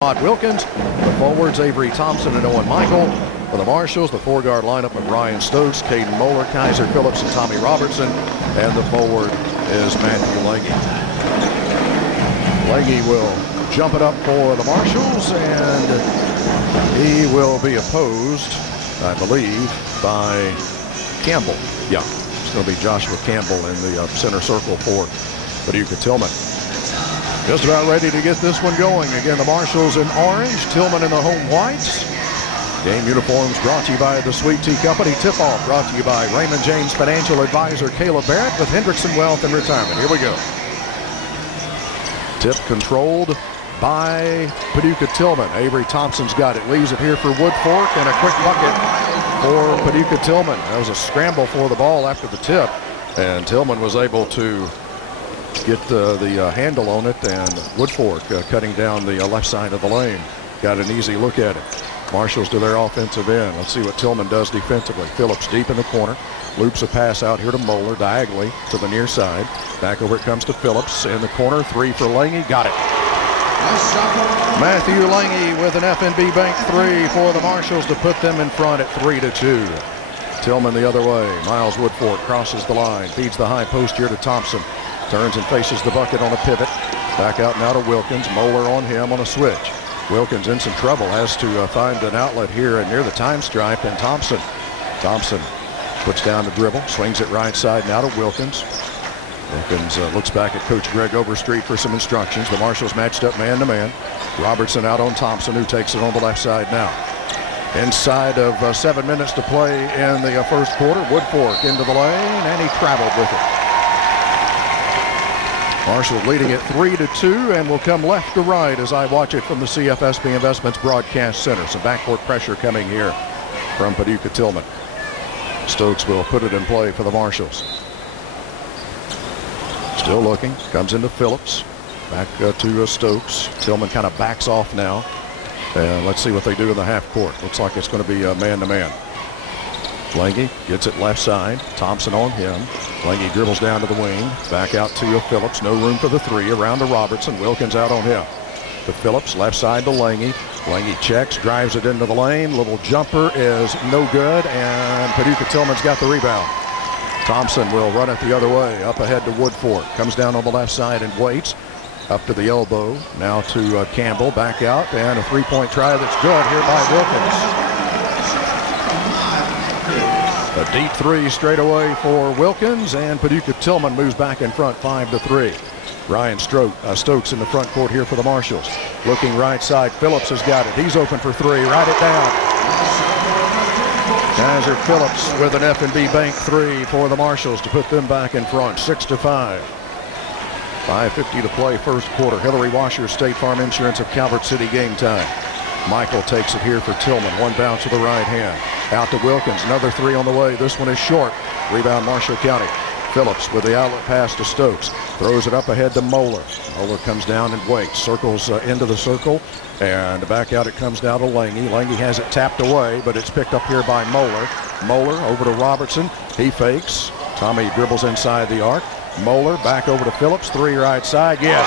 Todd Wilkins. The forwards, Avery Thompson and Owen Michael. For the Marshals, the four-guard lineup of Ryan Stokes, Caden Moeller, Kaiser Phillips, and Tommy Robertson. And the forward is Matthew Lange. Lange will jump it up for the Marshals, and he will be opposed, I believe, by Campbell. Yeah, it's going to be Joshua Campbell in the center circle for Paducah Tilghman. Just about ready to get this one going. Again, the Marshals in orange, Tilghman in the home whites. Game uniforms brought to you by the Sweet Tea Company. Tip-off brought to you by Raymond James Financial Advisor Kayla Barrett with Hendrickson Wealth and Retirement. Here we go. Tip controlled by Paducah Tilghman. Avery Thompson's got it. Leaves it here for Woodfork, and a quick bucket for Paducah Tilghman. That was a scramble for the ball after the tip, and Tilghman was able to get the handle on it, and Woodfork cutting down the left side of the lane. Got an easy look at it. Marshals to their offensive end. Let's see what Tilghman does defensively. Phillips deep in the corner. Loops a pass out here to Moeller diagonally to the near side. Back over it comes to Phillips in the corner. Three for Lange. Got it. Matthew Lange with an FNB Bank three for the Marshals to put them in front at 3-2. Tilghman the other way. Miles Woodfork crosses the line. Feeds the high post here to Thompson. Turns and faces the bucket on a pivot. Back out now to Wilkins. Moeller on him on a switch. Wilkins in some trouble. Has to find an outlet here near the time stripe. And Thompson puts down the dribble. Swings it right side now to Wilkins. Wilkins looks back at Coach Greg Overstreet for some instructions. The Marshals matched up man-to-man. Robertson out on Thompson, who takes it on the left side now. Inside of 7 minutes to play in the first quarter. Woodfork into the lane, and he traveled with it. Marshall leading at 3-2, and will come left to right as I watch it from the CFSB Investments Broadcast Center. Some backcourt pressure coming here from Paducah Tilghman. Stokes will put it in play for the Marshals. Still looking, comes into Phillips. Back to Stokes. Tilghman kind of backs off now. And let's see what they do in the half court. Looks like it's going to be man-to-man. Lange gets it left side. Thompson on him. Lange dribbles down to the wing. Back out to Phillips. No room for the three. Around to Robertson. Wilkins out on him. To Phillips. Left side to Lange. Lange checks. Drives it into the lane. Little jumper is no good. And Paducah Tilghman's got the rebound. Thompson will run it the other way. Up ahead to Woodfork. Comes down on the left side and waits. Up to the elbow. Now to Campbell. Back out. And a three-point try that's good here by Wilkins. A deep three straight away for Wilkins, and Paducah Tilghman moves back in front 5-3. Ryan Stokes in the front court here for the Marshals. Looking right side. Phillips has got it. He's open for three. Write it down. Kaiser Phillips with an F&B Bank three for the Marshals to put them back in front 6-5. 5:50 to play first quarter. Hillary Washer, State Farm Insurance of Calvert City, game time. Michael takes it here for Tilghman. One bounce to the right hand. Out to Wilkins. Another three on the way. This one is short. Rebound Marshall County. Phillips with the outlet pass to Stokes. Throws it up ahead to Moeller. Moeller comes down and waits. Circles into the circle. And back out it comes down to Lange. Lange has it tapped away, but it's picked up here by Moeller. Moeller over to Robertson. He fakes. Tommy dribbles inside the arc. Moeller back over to Phillips. Three right side. Yes.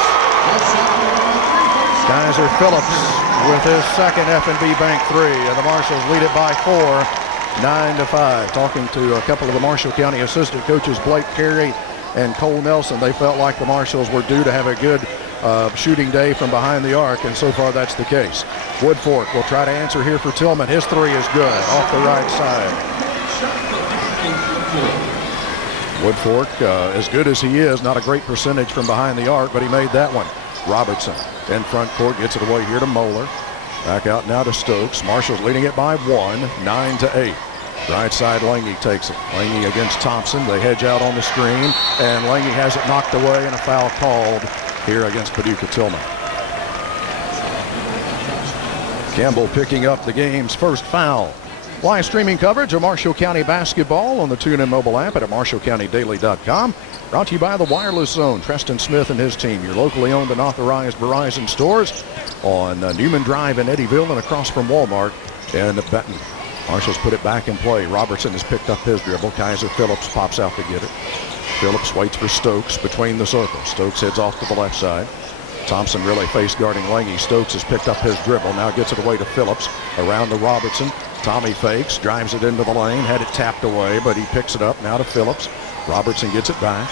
Kaiser Phillips with his second F&B Bank three, and the Marshals lead it by 4, 9-5. Talking to a couple of the Marshall County assistant coaches, Blake Carey and Cole Nelson, they felt like the Marshals were due to have a good shooting day from behind the arc, and so far that's the case. Woodfork will try to answer here for Tilghman. His three is good off the right side. Woodfork, as good as he is, not a great percentage from behind the arc, but he made that one. Robertson in front court gets it away here to Moeller. Back out now to Stokes. Marshals leading it by 1, 9-8. Right side Lange takes it. Lange against Thompson. They hedge out on the screen, and Lange has it knocked away, and a foul called here against Paducah Tilghman. Campbell picking up the game's first foul. Live streaming coverage of Marshall County basketball on the TuneIn mobile app at MarshallCountyDaily.com. Brought to you by the Wireless Zone. Treston Smith and his team, your locally owned and authorized Verizon stores on Newman Drive in Eddyville and across from Walmart in Benton. Marshals put it back in play. Robertson has picked up his dribble. Kaiser Phillips pops out to get it. Phillips waits for Stokes between the circles. Stokes heads off to the left side. Thompson really face guarding Lange. Stokes has picked up his dribble. Now gets it away to Phillips. Around to Robertson. Tommy fakes, drives it into the lane, had it tapped away, but he picks it up now to Phillips. Robertson gets it back.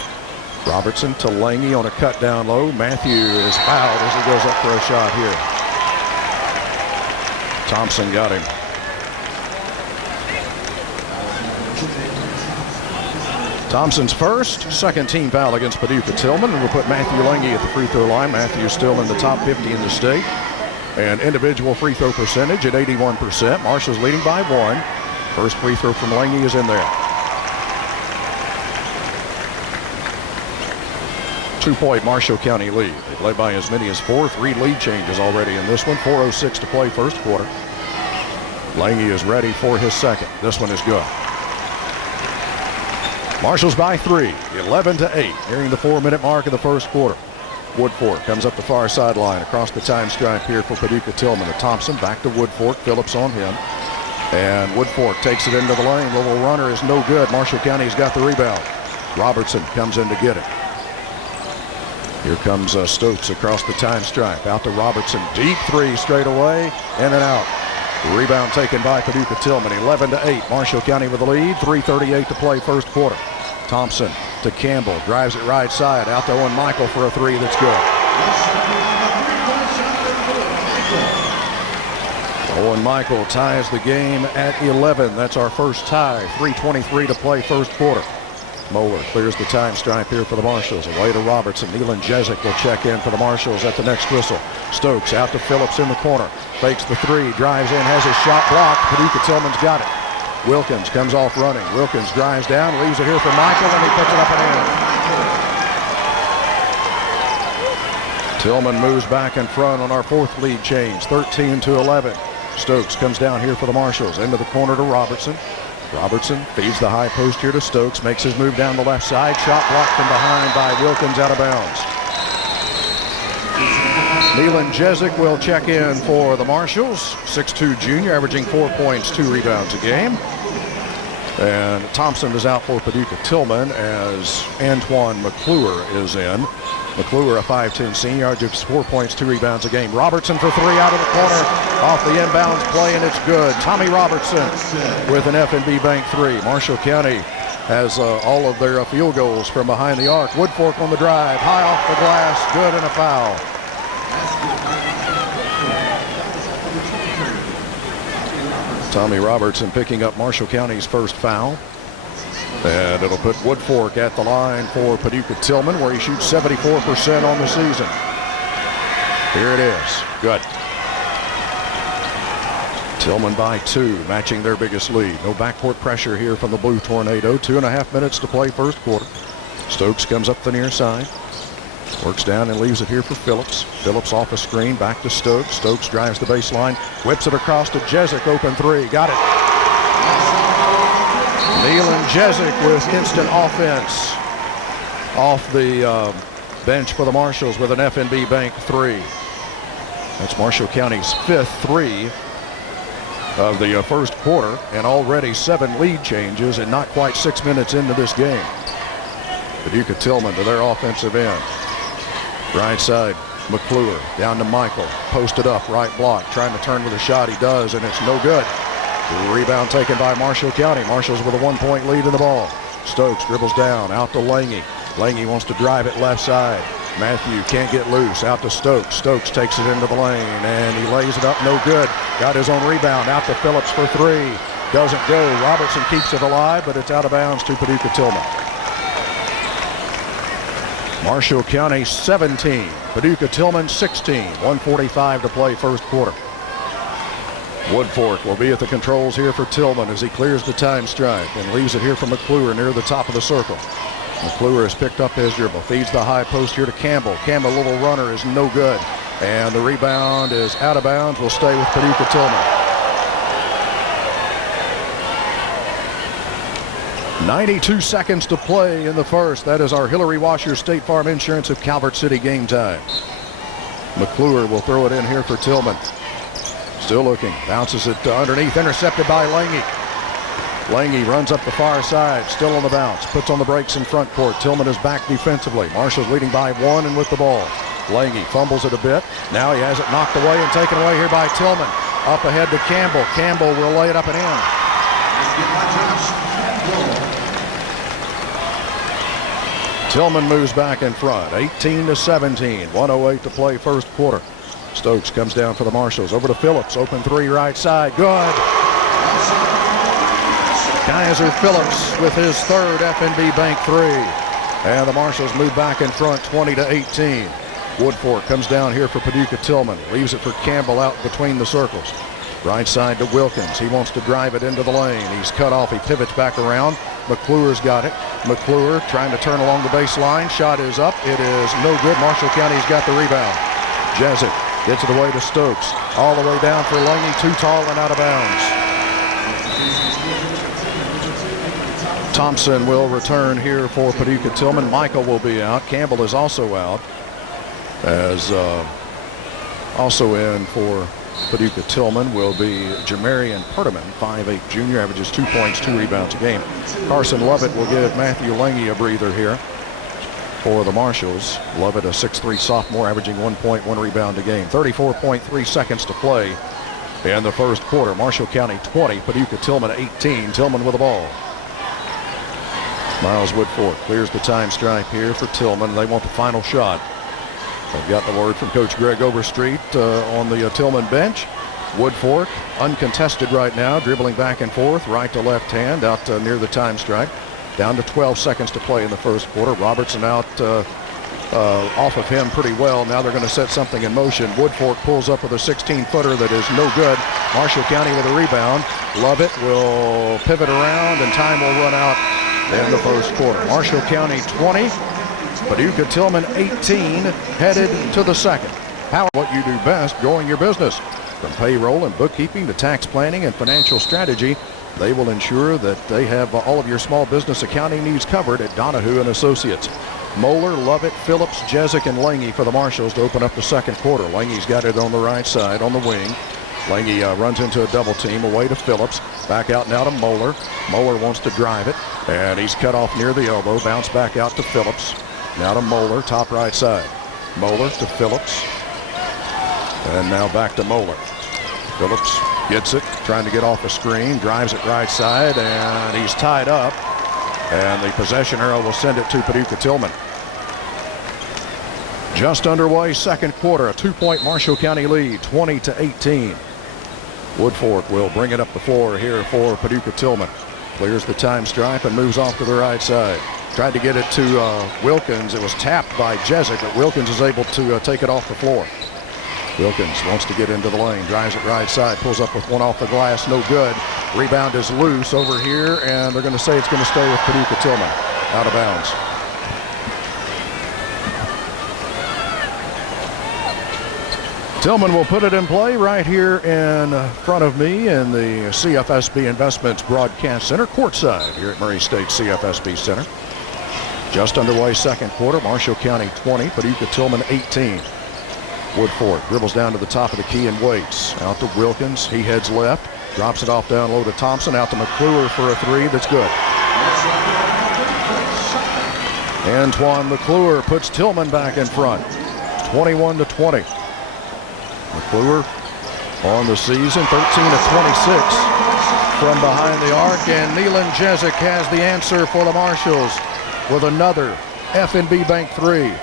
Robertson to Lange on a cut down low. Matthew is fouled as he goes up for a shot here. Thompson got him. Thompson's first, second team foul against Paducah Tilghman, and will put Matthew Lange at the free throw line. Matthew is still in the top 50 in the state. And individual free throw percentage at 81%. Marshall's leading by 1. First free throw from Lange is in there. 2-point Marshall County lead. They led by as many as 4. 3 lead changes already in this one. 4:06 to play first quarter. Lange is ready for his second. This one is good. Marshall's by 3, 11-8, nearing the 4-minute mark of the first quarter. Woodfork comes up the far sideline across the time stripe here for Paducah Tilghman. To Thompson, back to Woodfork. Phillips on him. And Woodfork takes it into the lane. Little runner is no good. Marshall County's got the rebound. Robertson comes in to get it. Here comes Stokes across the time stripe. Out to Robertson. Deep 3 straight away. In and out. Rebound taken by Paducah Tilghman. 11-8. Marshall County with the lead. 3:38 to play first quarter. Thompson to Campbell. Drives it right side. Out to Owen Michael for a 3 that's good. Owen Michael ties the game at 11. That's our first tie. 3:23 to play first quarter. Moeller clears the time stripe here for the Marshals. Away to Robertson. Nealon Jezik will check in for the Marshals at the next whistle. Stokes out to Phillips in the corner. Fakes the 3. Drives in. Has his shot blocked. Paducah Tilghman's got it. Wilkins comes off running. Wilkins drives down. Leaves it here for Michael, and he puts it up and in. Tilghman moves back in front on our 4th lead change. 13-11. Stokes comes down here for the Marshals. Into the corner to Robertson. Robertson feeds the high post here to Stokes. Makes his move down the left side. Shot blocked from behind by Wilkins, out of bounds. Nealon Jezik will check in for the Marshals. 6'2" junior, averaging 4 points, 2 rebounds a game. And Thompson is out for Paducah Tilghman as Antoine McClure is in. McClure, a 5'10" senior, averages 4 points, 2 rebounds a game. Robertson for 3 out of the corner, off the inbounds play, and it's good. Tommy Robertson with an F&B Bank 3. Marshall County has all of their field goals from behind the arc. Woodfork on the drive, high off the glass, good, and a foul. Tommy Robertson picking up Marshall County's first foul. And it'll put Woodfork at the line for Paducah Tilghman, where he shoots 74% on the season. Here it is. Good. Tilghman by 2, matching their biggest lead. No backcourt pressure here from the Blue Tornado. 2.5 minutes to play first quarter. Stokes comes up the near side. Works down and leaves it here for Phillips. Phillips off a screen, back to Stokes. Stokes drives the baseline, whips it across to Jezik, open 3. Got it. Nealon Jezik with instant offense off the bench for the Marshals with an F&B Bank 3. That's Marshall County's 5th 3 of the first quarter, and already 7 lead changes and not quite 6 minutes into this game. Paducah Tilghman to their offensive end. Right side, McClure down to Michael, posted up, right block, trying to turn with a shot. He does, and it's no good. Rebound taken by Marshall County. Marshall's with a 1-point lead in the ball. Stokes dribbles down, out to Lange. Lange wants to drive it left side. Matthew can't get loose, out to Stokes. Stokes takes it into the lane, and he lays it up, no good. Got his own rebound, out to Phillips for 3. Doesn't go. Robertson keeps it alive, but it's out of bounds to Paducah Tilghman. Marshall County 17, Paducah Tilghman 16. 1:45 to play first quarter. Woodfork will be at the controls here for Tilghman as he clears the time stripe and leaves it here for McClure near the top of the circle. McClure has picked up his dribble, feeds the high post here to Campbell. Campbell, little runner, is no good. And the rebound is out of bounds. Will stay with Paducah Tilghman. 92 seconds to play in the first. That is our Hillary Washer State Farm Insurance of Calvert City game time. McClure will throw it in here for Tilghman. Still looking, bounces it underneath, intercepted by Lange. Lange runs up the far side, still on the bounce, puts on the brakes in front court. Tilghman is back defensively. Marshall's leading by 1 and with the ball. Lange fumbles it a bit. Now he has it knocked away and taken away here by Tilghman. Up ahead to Campbell. Campbell will lay it up and in. Tilghman moves back in front, 18-17. 1:08 to play first quarter. Stokes comes down for the Marshals. Over to Phillips. Open three right side. Good. Kaiser Phillips with his third FNB Bank three. And the Marshals move back in front, 20-18. Woodfork comes down here for Paducah Tilghman. Leaves it for Campbell out between the circles. Right side to Wilkins. He wants to drive it into the lane. He's cut off. He pivots back around. McClure's got it. McClure trying to turn along the baseline. Shot is up. It is no good. Marshall County's got the rebound. Jezik gets it away to Stokes. All the way down for Lange. Too tall and out of bounds. Thompson will return here for Paducah Tilghman. Michael will be out. Campbell is also out. As also in for Paducah Tilghman will be Jamarian Pertaman, 5'8" junior, averages 2 points, 2 rebounds a game. Carson Lovett will give Matthew Lange a breather here for the Marshals. Lovett, a 6'3" sophomore, averaging 1 point, 1 rebound a game. 34.3 seconds to play in the first quarter. Marshall County 20, Paducah Tilghman 18. Tilghman with the ball. Miles Woodfork clears the time stripe here for Tilghman. They want the final shot. I've got the word from Coach Greg Overstreet on the Tilghman bench. Woodfork uncontested right now, dribbling back and forth, right to left hand, out near the time stripe. Down to 12 seconds to play in the first quarter. Robertson out off of him pretty well. Now they're going to set something in motion. Woodfork pulls up with a 16-footer that is no good. Marshall County with a rebound. Lovett will pivot around, and time will run out in the first quarter. Marshall County 20. Paducah Tilghman 18, headed to the second. How what you do best, growing your business. From payroll and bookkeeping to tax planning and financial strategy, they will ensure that they have all of your small business accounting needs covered at Donohoo and Associates. Moeller, Lovett, Phillips, Jezik, and Lange for the Marshals to open up the second quarter. Lange's got it on the right side on the wing. Lange runs into a double team away to Phillips. Back out now to Moeller. Moeller wants to drive it, and he's cut off near the elbow. Bounce back out to Phillips. Now to Moeller, top right side. Moeller to Phillips. And now back to Moeller. Phillips gets it, trying to get off a screen, drives it right side, and he's tied up. And the possession arrow will send it to Paducah Tilghman. Just underway, second quarter, a 2-point Marshall County lead, 20-18. Woodfork will bring it up the floor here for Paducah Tilghman. Clears the time stripe and moves off to the right side. Tried to get it to Wilkins. It was tapped by Jezik, but Wilkins is able to take it off the floor. Wilkins wants to get into the lane, drives it right side, pulls up with one off the glass, no good. Rebound is loose over here, and they're going to say it's going to stay with Paducah Tilghman. Out of bounds. Tilghman will put it in play right here in front of me in the CFSB Investments Broadcast Center, courtside here at Murray State CFSB Center. Just underway second quarter, Marshall County 20, Paducah Tilghman 18. Woodfork dribbles down to the top of the key and waits. Out to Wilkins, he heads left, drops it off down low to Thompson, out to McClure for a three that's good. Antoine McClure puts Tilghman back in front, 21-20. McClure on the season, 13-26 from behind the arc, and Neelan Jezik has the answer for the Marshals with another FNB Bank three.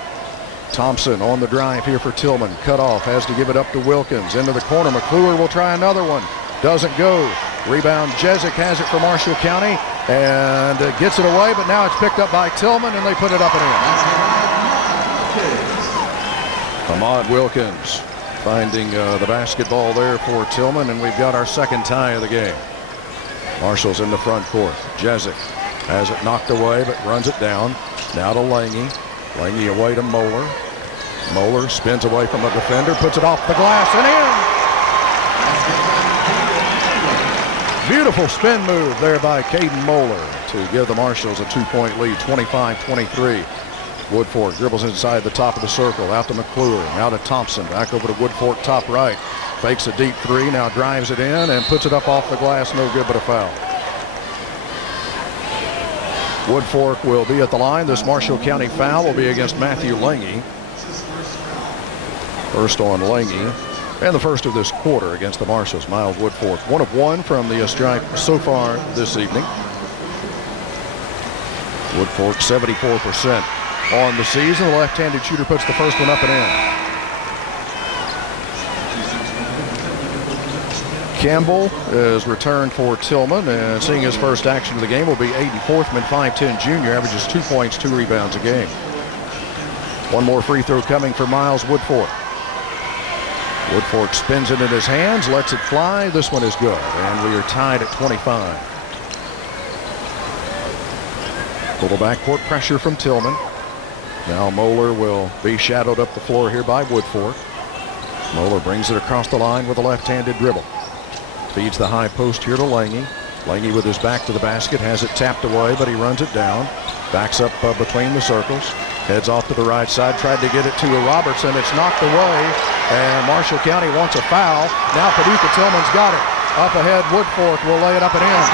Thompson on the drive here for Tilghman, cut off, has to give it up to Wilkins, into the corner. McClure will try another one, doesn't go. Rebound, Jezik has it for Marshall County and gets it away, but now it's picked up by Tilghman and they put it up and in. Ahmad Wilkins finding the basketball there for Tilghman, and we've got our second tie of the game. Marshall's in the front court. Jezik has it knocked away, but runs it down. Now to Lange. Lange away to Moeller. Moeller spins away from a defender, puts it off the glass and in. Beautiful spin move there by Caden Moeller to give the Marshals a 2-point lead, 25-23. Woodfork dribbles inside the top of the circle, out to McClure, now to Thompson, back over to Woodfork, top right. Fakes a deep three, now drives it in and puts it up off the glass, no good but a foul. Woodfork will be at the line. This Marshall County foul will be against Matthew Lange. First on Lange. And the first of this quarter against the Marshals. Miles Woodfork, 1 of 1 from the stripe so far this evening. Woodfork 74% on the season. The left-handed shooter puts the first one up and in. Campbell is returned for Tilghman, and seeing his first action of the game will be Aiden Forthman, 5'10" junior, averages 2 points, 2 rebounds a game. One more free throw coming for Miles Woodfork. Woodfork spins it in his hands, lets it fly. This one is good, and we are tied at 25. Little backcourt pressure from Tilghman. Now Moeller will be shadowed up the floor here by Woodfork. Moeller brings it across the line with a left-handed dribble. Feeds the high post here to Lange. Lange with his back to the basket, has it tapped away, but he runs it down. Backs up between the circles. Heads off to the right side, tried to get it to Robertson. It's knocked away, and Marshall County wants a foul. Now Paducah Tilghman's got it. Up ahead, Woodfork will lay it up and in.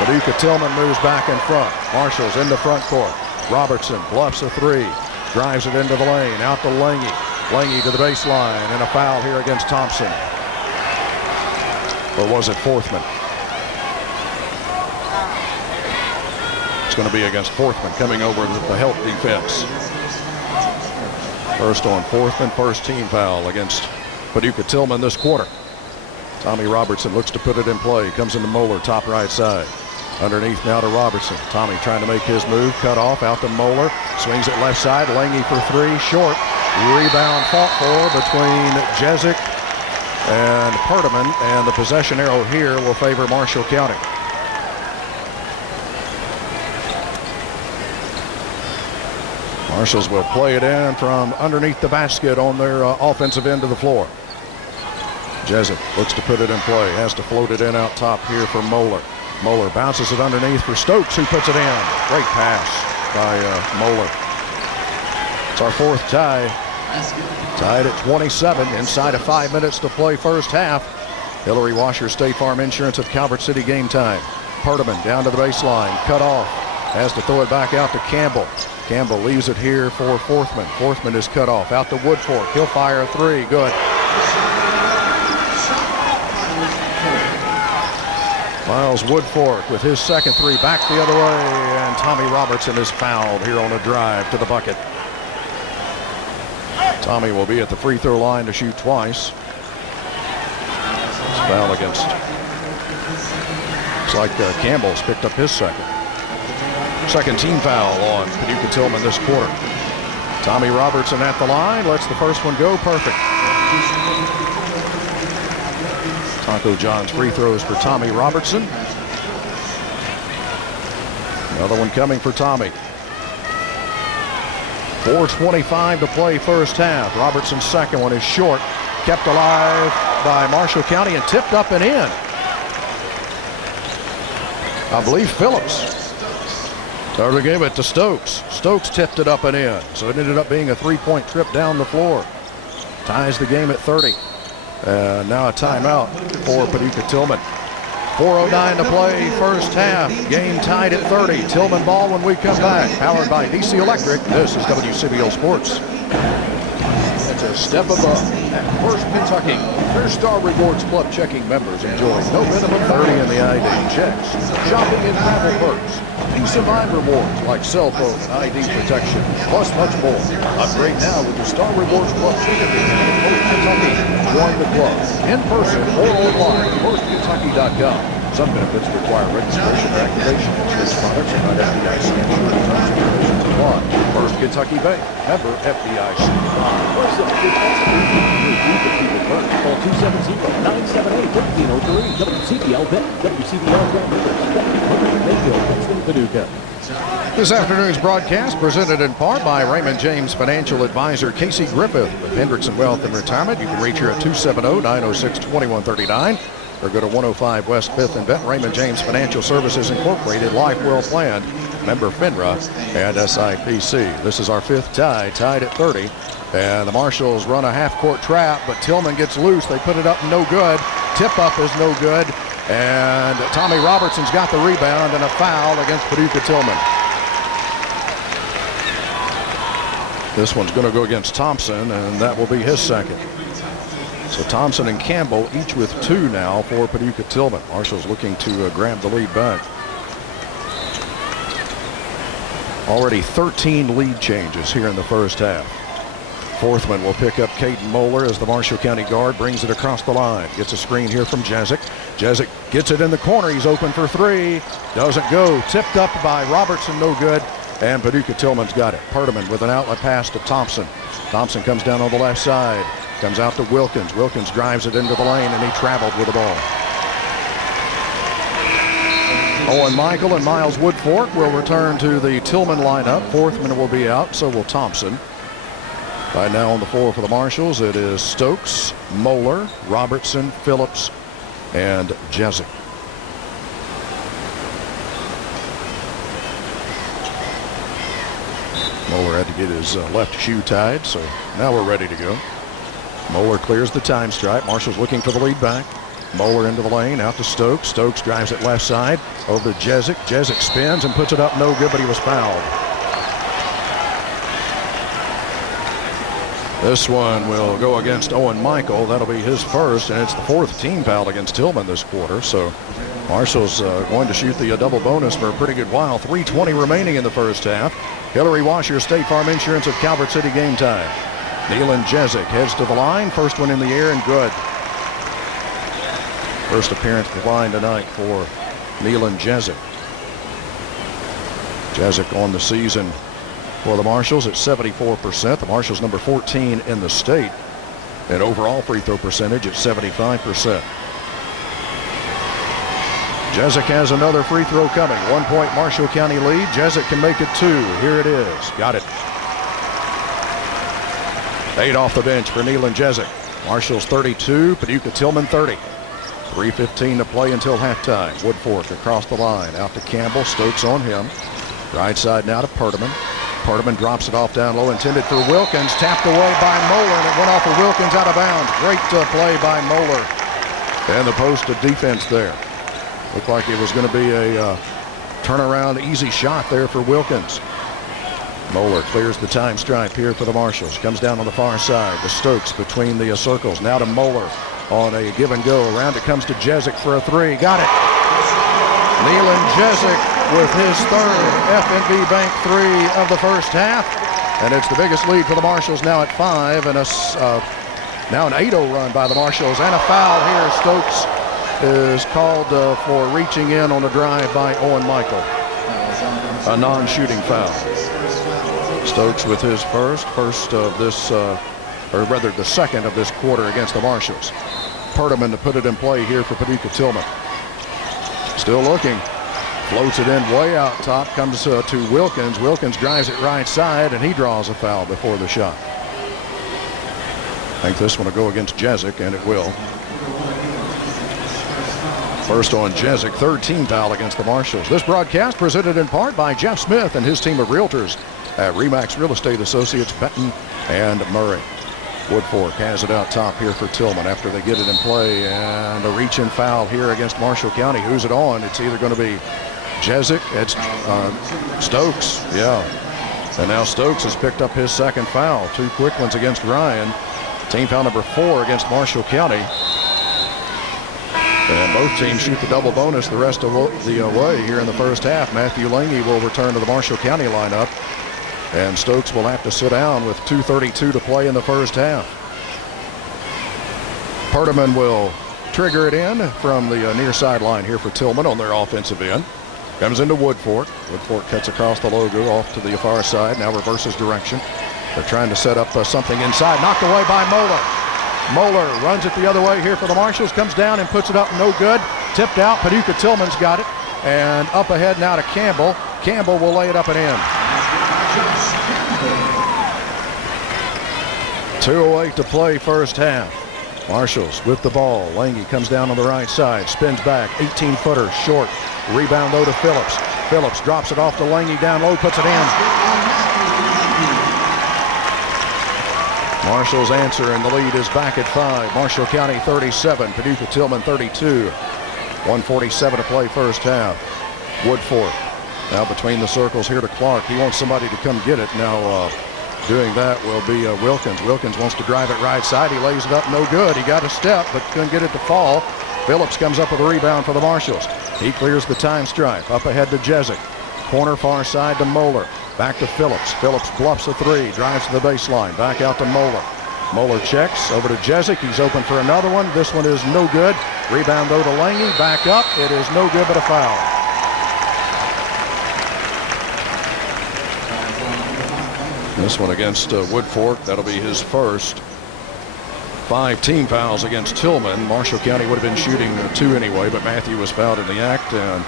Paducah Tilghman moves back in front. Marshall's in the front court. Robertson bluffs a three. Drives it into the lane, out to Lange. Lange to the baseline, and a foul here against Thompson. Or was it Forthman? It's going to be against Forthman, coming over the help defense. First on Forthman, first team foul against Paducah Tilghman this quarter. Tommy Robertson looks to put it in play. Comes into Moeller, top right side. Underneath now to Robertson. Tommy trying to make his move. Cut off, out to Moeller. Swings it left side. Lange for three. Short. Rebound fought for between Jezik and Perdaman. And the possession arrow here will favor Marshall County. Marshals will play it in from underneath the basket on their offensive end of the floor. Jezik looks to put it in play. Has to float it in out top here for Moeller. Moeller bounces it underneath for Stokes, who puts it in. Great pass by Moeller. It's our fourth tie. Tied at 27, inside of 5 minutes to play first half. Hillary Washer, State Farm Insurance of Calvert City, game time. Perdaman down to the baseline, cut off. Has to throw it back out to Campbell. Campbell leaves it here for Forthman. Forthman is cut off. Out to Woodfork. He'll fire a three. Good. Miles Woodfork with his second three back the other way, and Tommy Robertson is fouled here on a drive to the bucket. Tommy will be at the free throw line to shoot twice. It's foul against. Looks like Campbell's picked up his second. Second team foul on Paducah Tilghman this quarter. Tommy Robertson at the line, lets the first one go. Perfect. Taco John's free throws for Tommy Robertson. Another one coming for Tommy. 4:25 to play first half. Robertson's second one is short. Kept alive by Marshall County and tipped up and in. I believe Phillips. So they gave it to Stokes. Stokes tipped it up and in. So it ended up being a three-point trip down the floor. Ties the game at 30. Now a timeout for Paducah Tilghman. 4:09 to play first half. Game tied at 30. Tilghman ball when we come back. Powered by DC Electric. This is WCBL Sports. It's a step above at First Kentucky. Their Star Rewards Club checking members enjoy no minimum 30 in the ID checks, shopping and travel perks, peace of mind rewards like cell phone and ID protection, plus much more. Upgrade now with the Star Rewards Club certificate in First Kentucky. Join the club in person or online at firstkentucky.com. Some benefits require registration or activation. Insurance products are not FDIC insured. Terms and conditions apply. First Kentucky Bank, member FDIC. Call 270-978-1503. WCBL Bet. WCBL Paducah. This afternoon's broadcast presented in part by Raymond James Financial Advisor Casey Griffith with Hendrickson Wealth and Retirement. You can reach her at 270-906-2139 or go to 105 West 5th and Benton. Raymond James Financial Services Incorporated. Life well planned. Member FINRA and SIPC. This is our fifth tie, tied at 30. And the Marshals run a half-court trap, but Tilghman gets loose. They put it up, no good. Tip-up is no good. And Tommy Robertson's got the rebound and a foul against Paducah Tilghman. This one's going to go against Thompson, and that will be his second. So Thompson and Campbell each with 2 now for Paducah Tilghman. Marshals looking to grab the lead back. Already 13 lead changes here in the first half. Forthman will pick up Caden Moeller as the Marshall County guard brings it across the line. Gets a screen here from Jezik. Jezik gets it in the corner. He's open for 3. Doesn't go. Tipped up by Robertson. No good. And Paducah Tilghman's got it. Perdaman with an outlet pass to Thompson. Thompson comes down on the left side. Comes out to Wilkins. Wilkins drives it into the lane, and he traveled with the ball. Owen Michael and Miles Woodfork will return to the Tilghman lineup. Forthman will be out, so will Thompson. Right now on the floor for the Marshals, it is Stokes, Moeller, Robertson, Phillips, and Jezik. Moeller had to get his left shoe tied, so now we're ready to go. Moeller clears the time stripe. Marshall's looking for the lead back. Moeller into the lane, out to Stokes. Stokes drives it left side, over to Jezik. Jezik spins and puts it up, no good, but he was fouled. This one will go against Owen Michael. That'll be his first, and it's the 4th team foul against Tilghman this quarter. So Marshall's going to shoot the double bonus for a pretty good while. 3:20 remaining in the first half. Hillary Washer, State Farm Insurance of Calvert City, game time. Nealon Jezik heads to the line. First one in the air and good. First appearance at the line tonight for Nealon Jezik. Jezik on the season for the Marshals at 74%. The Marshals number 14 in the state. And overall free throw percentage at 75%. Jezik has another free throw coming. 1-point Marshall County lead. Jezik can make it 2. Here it is. Got it. 8 off the bench for Nealon Jezik. Marshals 32, Paducah Tilghman 30. 3:15 to play until halftime. Woodfork across the line. Out to Campbell. Stokes on him. Right side now to Perdaman. Perdaman drops it off down low. Intended for Wilkins. Tapped away by Moeller, and it went off of Wilkins out of bounds. Great play by Moeller. And the post of defense there. Looked like it was going to be a turnaround, easy shot there for Wilkins. Moeller clears the time stripe here for the Marshals. Comes down on the far side to Stokes between the circles. Now to Moeller on a give and go. Around it comes to Jezik for a 3. Got it. Nealon Jezik with his 3rd FNB Bank 3 of the first half. And it's the biggest lead for the Marshals now at 5. And now an 8-0 run by the Marshals. And a foul here. Stokes is called for reaching in on a drive by Owen Michael. A non-shooting foul. Stokes with his first of this, or rather the second of this quarter against the Marshals. Perdaman to put it in play here for Paducah Tilghman. Still looking. Floats it in way out top. Comes to Wilkins. Wilkins drives it right side, and he draws a foul before the shot. I think this one will go against Jezik, and it will. First on Jezik, 3rd team foul against the Marshals. This broadcast presented in part by Jeff Smith and his team of realtors at Remax Real Estate Associates, Benton and Murray. Woodfork has it out top here for Tilghman after they get it in play, and a reach-in foul here against Marshall County. Who's it on? It's either going to be Jezik, it's Stokes, yeah. And now Stokes has picked up his 2nd foul. 2 quick ones against Ryan. Team foul number 4 against Marshall County. And both teams shoot the double bonus the rest of the way here in the first half. Matthew Lange will return to the Marshall County lineup. And Stokes will have to sit down with 2:32 to play in the first half. Perdaman will trigger it in from the near sideline here for Tilghman on their offensive end. Comes into Woodfork. Woodfork cuts across the logo off to the far side. Now reverses direction. They're trying to set up something inside. Knocked away by Moeller. Moeller runs it the other way here for the Marshals. Comes down and puts it up. No good. Tipped out. Paducah Tilghman's got it. And up ahead now to Campbell. Campbell will lay it up and in. 2:08 to play first half. Marshals with the ball. Lange comes down on the right side. Spins back. 18-footer short. Rebound though to Phillips. Phillips drops it off to Lange down low. Puts it in. Marshals answer, and the lead is back at 5. Marshall County 37, Paducah Tilghman 32. 1:47 to play first half. Woodfork now between the circles here to Clark. He wants somebody to come get it. Now Doing that will be Wilkins. Wilkins wants to drive it right side. He lays it up, no good. He got a step, but couldn't get it to fall. Phillips comes up with a rebound for the Marshals. He clears the time stripe. Up ahead to Jezik. Corner far side to Moeller. Back to Phillips. Phillips bluffs a three. Drives to the baseline. Back out to Moeller. Moeller checks. Over to Jezik. He's open for another one. This one is no good. Rebound though to Lange. Back up. It is no good, but a foul. This one against Woodfork. That'll be his first. 5 team fouls against Tilghman. Marshall County would have been shooting 2 anyway, but Matthew was fouled in the act, and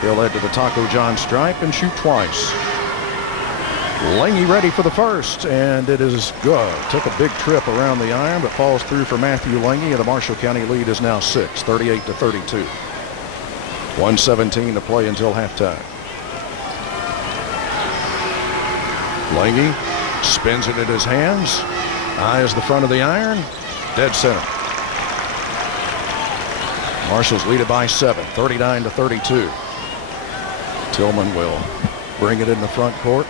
he'll head to the Taco John stripe and shoot twice. Lange ready for the first, and it is good. Took a big trip around the iron, but falls through for Matthew Lange, and the Marshall County lead is now 6, 38-32. 1:17 to play until halftime. Lange spins it in his hands. Eyes the front of the iron. Dead center. Marshals lead it by 7, 39-32. Tilghman will bring it in the front court.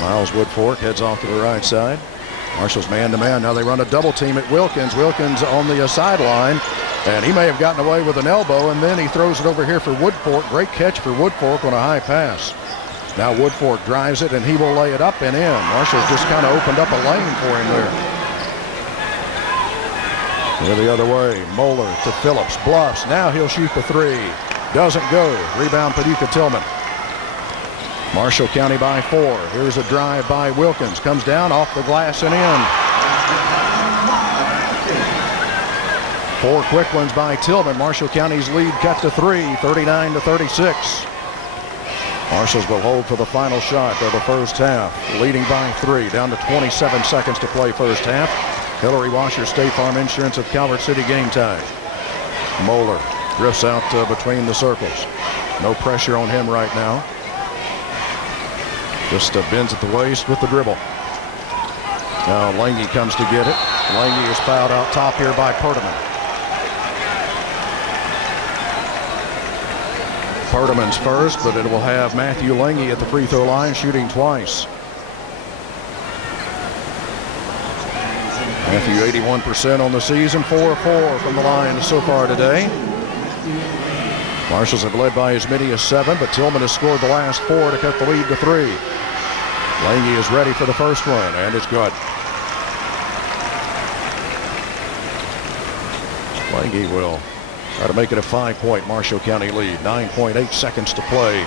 Miles Woodfork heads off to the right side. Marshals man-to-man. Now they run a double team at Wilkins. Wilkins on the sideline, and he may have gotten away with an elbow, and then he throws it over here for Woodfork. Great catch for Woodfork on a high pass. Now Woodfork drives it, and he will lay it up and in. Marshals just kind of opened up a lane for him there. The other way, Moeller to Phillips, bluffs. Now he'll shoot the three. Doesn't go. Rebound Paducah Tilghman. Marshall County by 4. Here's a drive by Wilkins. Comes down off the glass and in. 4 quick ones by Tilghman. Marshall County's lead cut to 3, 39-36. Marshals will hold for the final shot of the first half, leading by 3, down to 27 seconds to play first half. Hillary Washer, State Farm Insurance of Calvert City, game time. Moeller drifts out between the circles. No pressure on him right now. Just bends at the waist with the dribble. Now Lange comes to get it. Lange is fouled out top here by Perdaman. Perdaman's first, but it will have Matthew Lange at the free throw line shooting twice. Matthew 81% on the season, 4-4 from the line so far today. Marshals have led by as many as 7, but Tilghman has scored the last 4 to cut the lead to 3. Lange is ready for the first one, and it's good. Lange will try to make it a 5-point Marshall County lead. 9.8 seconds to play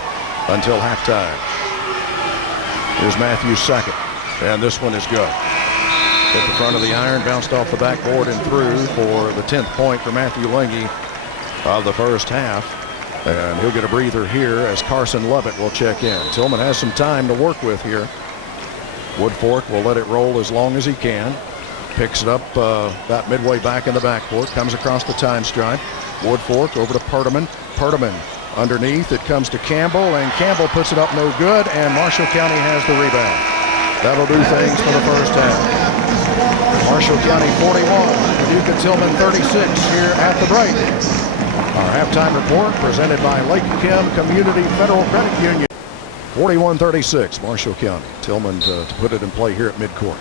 until halftime. Here's Matthew's second, and this one is good. Hit the front of the iron, bounced off the backboard and through for the 10th point for Matthew Lange of the first half. And he'll get a breather here as Carson Lovett will check in. Tilghman has some time to work with here. Woodfork will let it roll as long as he can. Picks it up about midway back in the backcourt. Comes across the time stripe. Woodfork over to Perdaman. Perdaman underneath. It comes to Campbell, and Campbell puts it up no good, and Marshall County has the rebound. That'll do things for the first half. Marshall County 41, Paducah Tilghman 36 here at the break. Our halftime report presented by Lake Kim Community Federal Credit Union. 41-36, Marshall County. Tilghman to put it in play here at midcourt.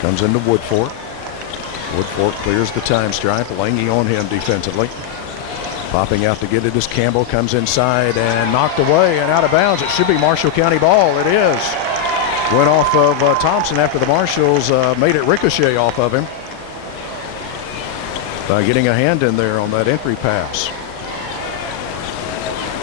Comes into Woodfork. Woodfork clears the time stripe. Lange on him defensively. Popping out to get it as Campbell comes inside and knocked away and out of bounds. It should be Marshall County ball. It is. Went off of Thompson after the Marshals made it ricochet off of him. By getting a hand in there on that entry pass.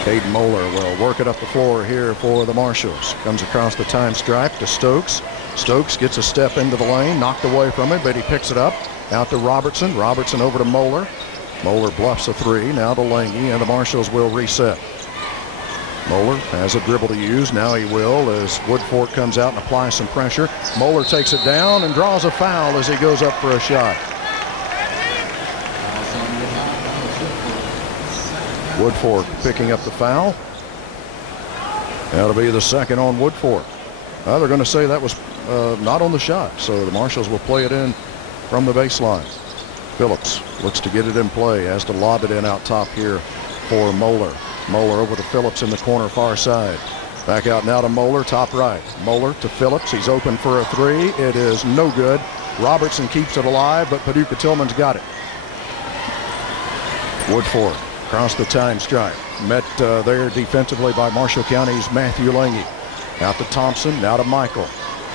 Caden Moeller will work it up the floor here for the Marshals. Comes across the time stripe to Stokes. Stokes gets a step into the lane, knocked away from it, but he picks it up. Out to Robertson. Robertson over to Moeller. Moeller bluffs a 3. Now to Lange, and the Marshals will reset. Moeller has a dribble to use. Now he will as Woodfork comes out and applies some pressure. Moeller takes it down and draws a foul as he goes up for a shot. Woodfork picking up the foul. That'll be the second on Woodfork. Well, they're going to say that was not on the shot, so the Marshals will play it in from the baseline. Phillips looks to get it in play, has to lob it in out top here for Moeller. Moeller over to Phillips in the corner far side. Back out now to Moeller, top right. Moeller to Phillips. He's open for a three. It is no good. Robertson keeps it alive, but Paducah Tilghman's got it. Woodford across the time stripe. Met there defensively by Marshall County's Matthew Lange. Out to Thompson, now to Michael.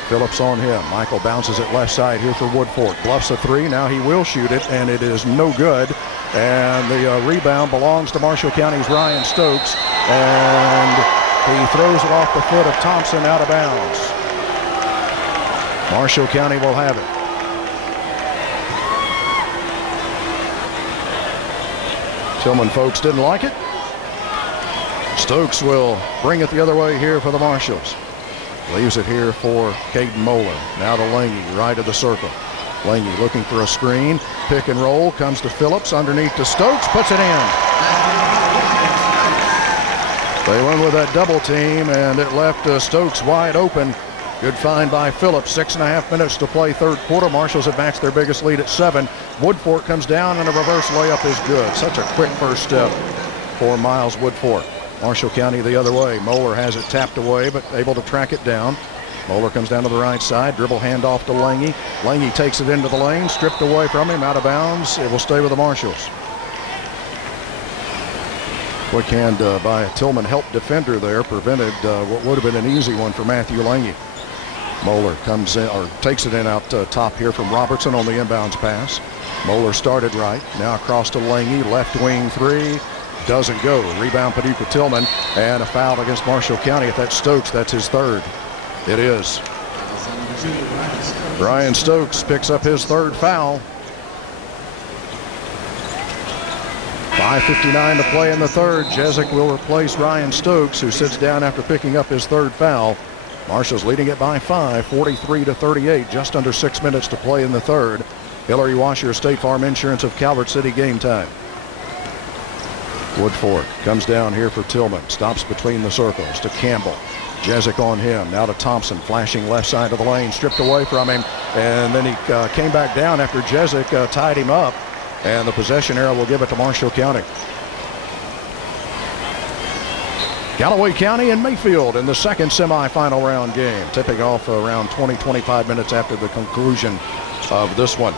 Phillips on him. Michael bounces it left side here for Woodford. Bluffs a three. Now he will shoot it, and it is no good. And the rebound belongs to Marshall County's Ryan Stokes. And he throws it off the foot of Thompson out of bounds. Marshall County will have it. Tilghman folks didn't like it. Stokes will bring it the other way here for the Marshals. Leaves it here for Caden Moeller. Now to Lange, right of the circle. Lange looking for a screen. Pick and roll. Comes to Phillips. Underneath to Stokes. Puts it in. They went with that double team, and it left Stokes wide open. Good find by Phillips. 6.5 minutes to play third quarter. Marshals have matched their biggest lead at 7. Woodford comes down, and a reverse layup is good. Such a quick first step for Miles Woodford. Marshall County the other way. Moeller has it tapped away, but able to track it down. Moeller comes down to the right side. Dribble handoff to Lange. Lange takes it into the lane. Stripped away from him. Out of bounds. It will stay with the Marshals. Quick hand by a Tilghman help defender there. Prevented what would have been an easy one for Matthew Lange. Moeller comes in, or takes it in out top here from Robertson on the inbounds pass. Moeller started right. Now across to Lange. Left wing three. Doesn't go. Rebound Paducah Tilghman, and a foul against Marshall County. If that's Stokes, that's his third. It is. Ryan Stokes picks up his third foul. 5:59 to play in the third. Jezik will replace Ryan Stokes, who sits down after picking up his third foul. Marshall's leading it by 5, 43-38. Just under 6 minutes to play in the third. Hillary Washer, State Farm Insurance of Calvert City, game time. Woodford comes down here for Tilghman. Stops between the circles to Campbell. Jezik on him. Now to Thompson, flashing left side of the lane. Stripped away from him. And then he came back down after Jezik tied him up. And the possession arrow will give it to Marshall County. Galloway County and Mayfield in the second semifinal round game. Tipping off around 20-25 minutes after the conclusion of this one.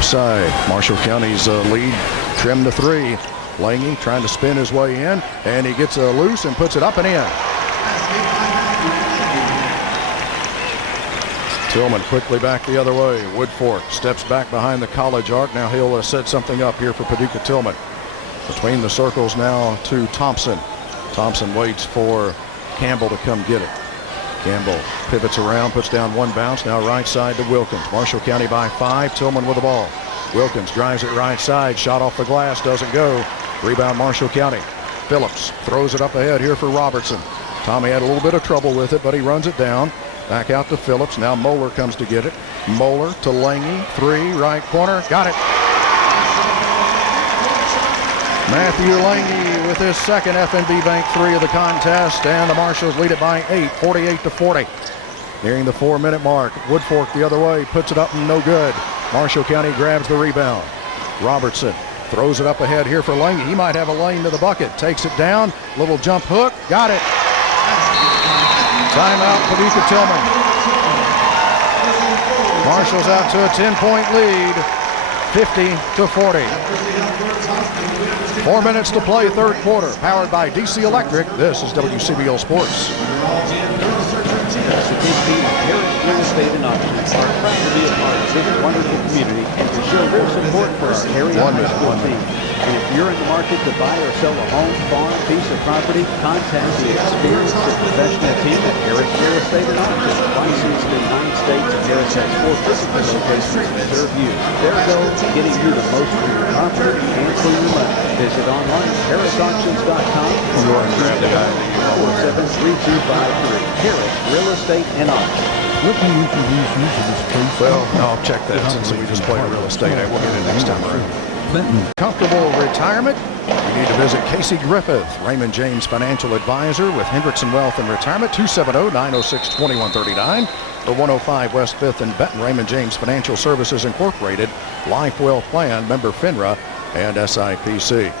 Side. Marshall County's lead trimmed to 3. Lange trying to spin his way in, and he gets loose and puts it up and in. Tilghman quickly back the other way. Woodford steps back behind the college arc. Now he'll set something up here for Paducah Tilghman. Between the circles now to Thompson. Thompson waits for Campbell to come get it. Campbell pivots around, puts down one bounce. Now right side to Wilkins. Marshall County by 5. Tilghman with the ball. Wilkins drives it right side. Shot off the glass. Doesn't go. Rebound Marshall County. Phillips throws it up ahead here for Robertson. Tommy had a little bit of trouble with it, but he runs it down. Back out to Phillips. Now Moeller comes to get it. Moeller to Lange. 3, right corner. Got it. Matthew Lange with his second FNB Bank 3 of the contest, and the Marshals lead it by 8, 48-40. Nearing the 4-minute mark. Woodfork the other way, puts it up and no good. Marshall County grabs the rebound. Robertson throws it up ahead here for Lange. He might have a lane to the bucket. Takes it down. Little jump hook. Got it. Timeout, Paducah Tilghman. Marshall's out to a 10-point lead, 50-40. 4 minutes to play, third quarter. Powered by DC Electric. This is WCBL Sports. Real estate and auctions are proud to be a part of this wonderful community and to show their support for our area high school team. And if you're in the market to buy or sell a home, farm, piece of property, contact the experienced and professional team at Harris Real Estate and Auctions. Licensed in 9 states, and Harris has 4 physical locations to serve you. Their goal is getting you the most for your property and for your money. Visit online at harrisauctions.com or 473253. Harris Real Estate and Auctions. What do you introduce you to this place? Well, I'll check that since we just played real estate. We'll get it next time around. Comfortable retirement? You need to visit Casey Griffith, Raymond James Financial Advisor with Hendrickson Wealth and Retirement, 270-906-2139 or 105 West 5th in Benton. Raymond James Financial Services Incorporated, Life Wealth Plan, member FINRA and SIPC.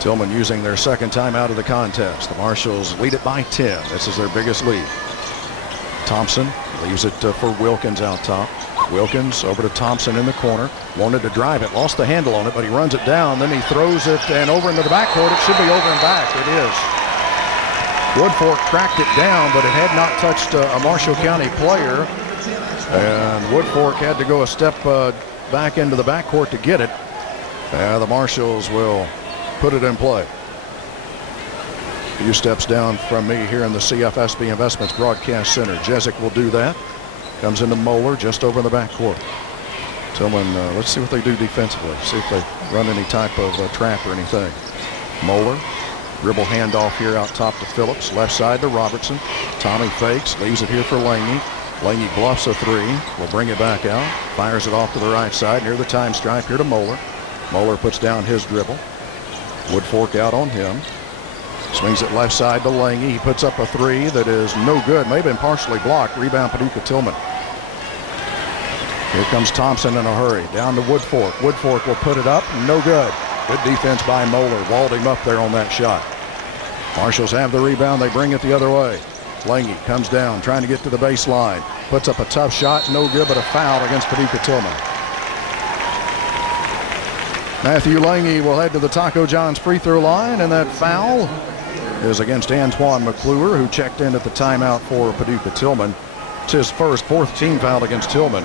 Tilghman using their second time out of the contest. The Marshals lead it by 10. This is their biggest lead. Thompson leaves it for Wilkins out top. Wilkins over to Thompson in the corner. Wanted to drive it, lost the handle on it, but he runs it down. Then he throws it and over into the backcourt. It should be over and back. It is. Woodfork tracked it down, but it had not touched a Marshall County player. And Woodfork had to go a step back into the backcourt to get it. The Marshals will put it in play. A few steps down from me here in the CFSB Investments Broadcast Center. Jezik will do that. Comes into Moeller just over in the backcourt. Tilghman, let's see what they do defensively. See if they run any type of trap or anything. Moeller, dribble handoff here out top to Phillips. Left side to Robertson. Tommy fakes, leaves it here for Lange. Lange bluffs a 3, will bring it back out. Fires it off to the right side near the time stripe here to Moeller. Moeller puts down his dribble. Woodfork out on him. Swings it left side to Lange. He puts up a 3 that is no good. May have been partially blocked. Rebound Paducah Tilghman. Here comes Thompson in a hurry. Down to Woodfork. Woodfork will put it up. No good. Good defense by Moeller. Walled him up there on that shot. Marshals have the rebound. They bring it the other way. Lange comes down trying to get to the baseline. Puts up a tough shot. No good, but a foul against Paducah Tilghman. Matthew Lange will head to the Taco John's free throw line, and that foul is against Antoine McClure, who checked in at the timeout for Paducah Tilghman. It's his fourth team foul against Tilghman.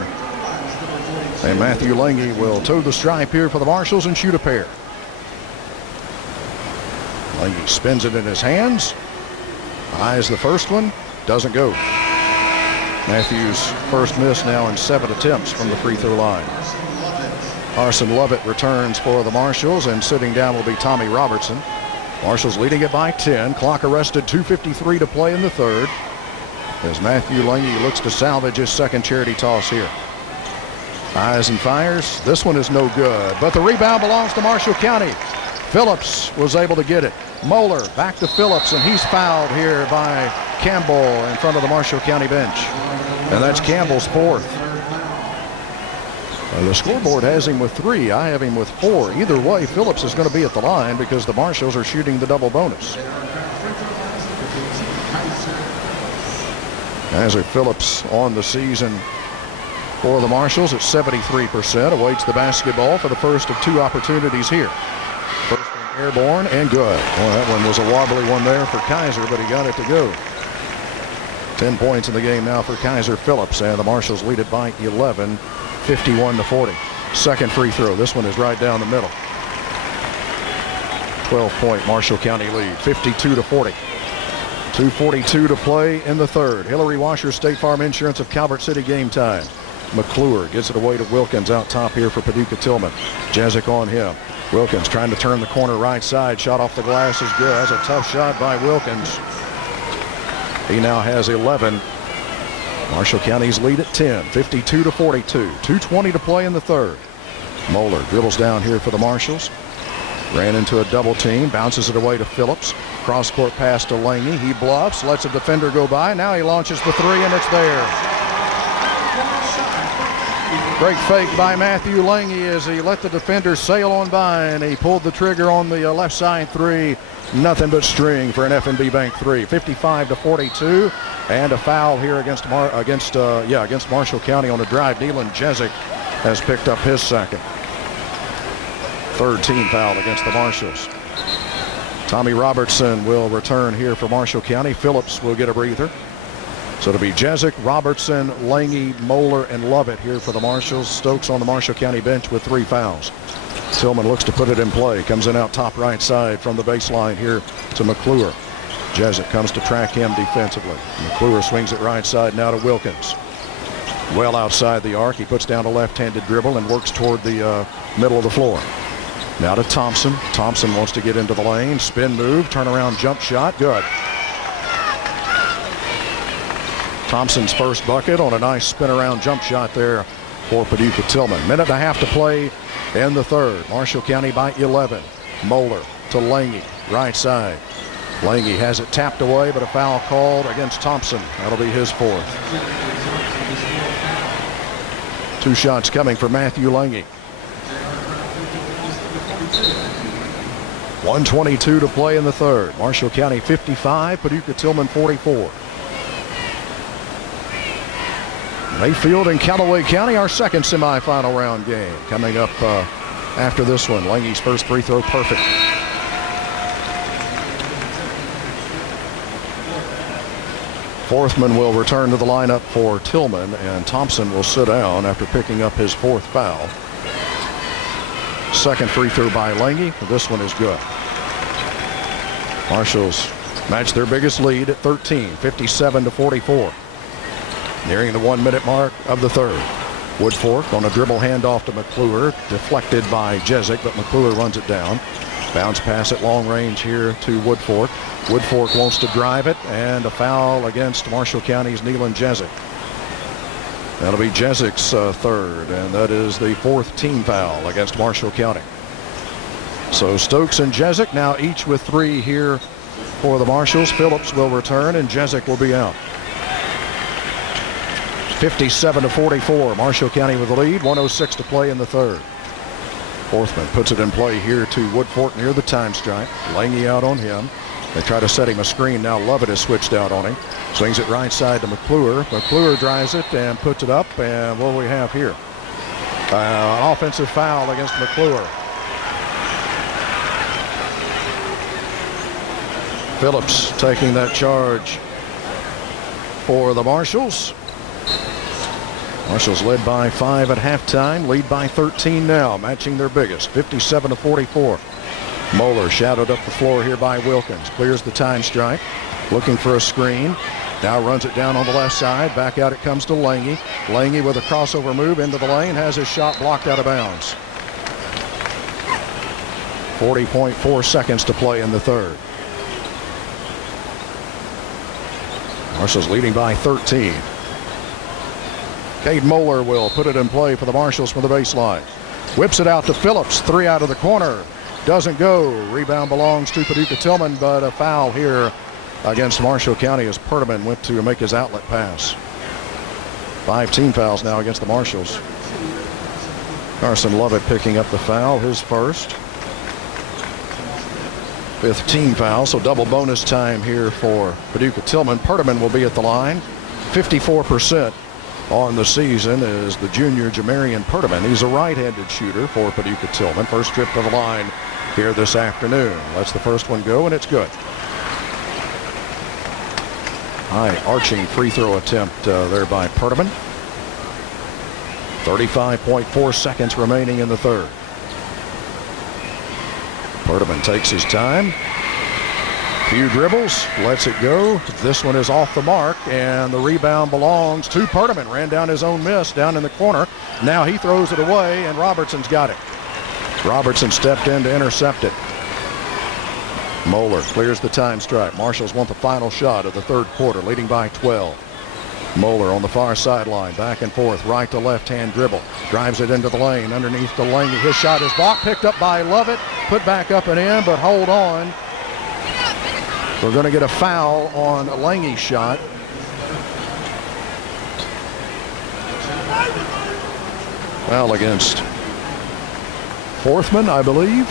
And Matthew Lange will toe the stripe here for the Marshals and shoot a pair. Lange spins it in his hands. Eyes the first one. Doesn't go. Matthew's first miss now in 7 attempts from the free throw line. Arson Lovett returns for the Marshals, and sitting down will be Tommy Robertson. Marshals leading it by 10. Clock arrested, 2:53 to play in the third. As Matthew Lange looks to salvage his second charity toss here. Eyes and fires. This one is no good, but the rebound belongs to Marshall County. Phillips was able to get it. Moeller back to Phillips, and he's fouled here by Campbell in front of the Marshall County bench. And that's Campbell's 4th. The scoreboard has him with 3. I have him with 4. Either way, Phillips is going to be at the line because the Marshals are shooting the double bonus. Azar Phillips on the season for the Marshals at 73%. Awaits the basketball for the first of 2 opportunities here. First one airborne and good. Well, that one was a wobbly one there for Kaiser, but he got it to go. 10 points in the game now for Kaiser Phillips, and the Marshals lead it by 11. 51-40. Second free throw. This one is right down the middle. 12-point Marshall County lead. 52-40. 2:42 to play in the third. Hillary Washer, State Farm Insurance of Calvert City, game time. McClure gets it away to Wilkins out top here for Paducah Tilghman. Jezik on him. Wilkins trying to turn the corner right side. Shot off the glass is good. That's a tough shot by Wilkins. He now has 11. Marshall County's lead at 10, 52-42. 2:20 to play in the third. Moeller dribbles down here for the Marshals. Ran into a double team, bounces it away to Phillips. Cross court pass to Lange. He bluffs, lets a defender go by. Now he launches the three, and it's there. Great fake by Matthew Lange as he let the defender sail on by, and he pulled the trigger on the left side three. Nothing but string for an F&B Bank three. 55-42, and a foul here against Marshall County on the drive. Nealon Jezik has picked up his second. Third team foul against the Marshals. Tommy Robertson will return here for Marshall County. Phillips will get a breather. So it'll be Jezik, Robertson, Lange, Moeller, and Lovett here for the Marshals. Stokes on the Marshall County bench with 3 fouls. Tilghman looks to put it in play. Comes in out top right side from the baseline here to McClure. Jezik comes to track him defensively. McClure swings it right side now to Wilkins. Well outside the arc. He puts down a left-handed dribble and works toward the middle of the floor. Now to Thompson. Thompson wants to get into the lane. Spin move, turnaround jump shot. Good. Thompson's first bucket on a nice spin around jump shot there for Paducah Tilghman. Minute and a half to play in the third. Marshall County by 11. Moeller to Lange, right side. Lange has it tapped away, but a foul called against Thompson. That'll be his fourth. 2 shots coming for Matthew Lange. 1:22 to play in the third. Marshall County 55, Paducah Tilghman 44. Mayfield and Callaway County, our second semifinal round game. Coming up after this one. Lange's first free throw perfect. Forthman will return to the lineup for Tilghman, and Thompson will sit down after picking up his 4th foul. Second free throw by Lange. This one is good. Marshals match their biggest lead at 13, 57-44. Nearing the 1-minute mark of the third. Woodfork on a dribble handoff to McClure. Deflected by Jezik, but McClure runs it down. Bounce pass at long range here to Woodfork. Woodfork wants to drive it, and a foul against Marshall County's Nealon Jezik. That'll be Jezik's third, and that is the 4th team foul against Marshall County. So Stokes and Jezik now each with 3 here for the Marshals. Phillips will return, and Jezik will be out. 57-44. Marshall County with the lead. 1:06 to play in the third. Forthman puts it in play here to Woodfork near the time stripe. Lange out on him. They try to set him a screen. Now Lovett has switched out on him. Swings it right side to McClure. McClure drives it and puts it up. And what do we have here? An offensive foul against McClure. Phillips taking that charge for the Marshals. Marshals led by 5 at halftime, lead by 13 now, matching their biggest, 57-44. Moeller shadowed up the floor here by Wilkins, clears the time strike, looking for a screen. Now runs it down on the left side, back out it comes to Lange. Lange with a crossover move into the lane, has his shot blocked out of bounds. 40.4 seconds to play in the third. Marshals leading by 13. Cade Moeller will put it in play for the Marshals from the baseline. Whips it out to Phillips. 3 out of the corner. Doesn't go. Rebound belongs to Paducah Tilghman, but a foul here against Marshall County as Perdaman went to make his outlet pass. 5 team fouls now against the Marshals. Carson Lovett picking up the foul, his first. 5th team foul, so double bonus time here for Paducah Tilghman. Perdaman will be at the line. 54% on the season is the junior Jamarian Perdaman. He's a right-handed shooter for Paducah Tilghman. First trip to the line here this afternoon. Lets the first one go, and it's good. High arching free throw attempt there by Perdaman. 35.4 seconds remaining in the third. Perdaman takes his time. Few dribbles, lets it go. This one is off the mark, and the rebound belongs to Perdaman. Ran down his own miss down in the corner. Now he throws it away, and Robertson's got it. Robertson stepped in to intercept it. Moeller clears the time stripe. Marshals want the final shot of the third quarter, leading by 12. Moeller on the far sideline, back and forth, right to left hand dribble, drives it into the lane, underneath the lane. His shot is blocked, picked up by Lovett, put back up and in, but hold on. We're going to get a foul on Lange's shot. Foul against Forthman, I believe.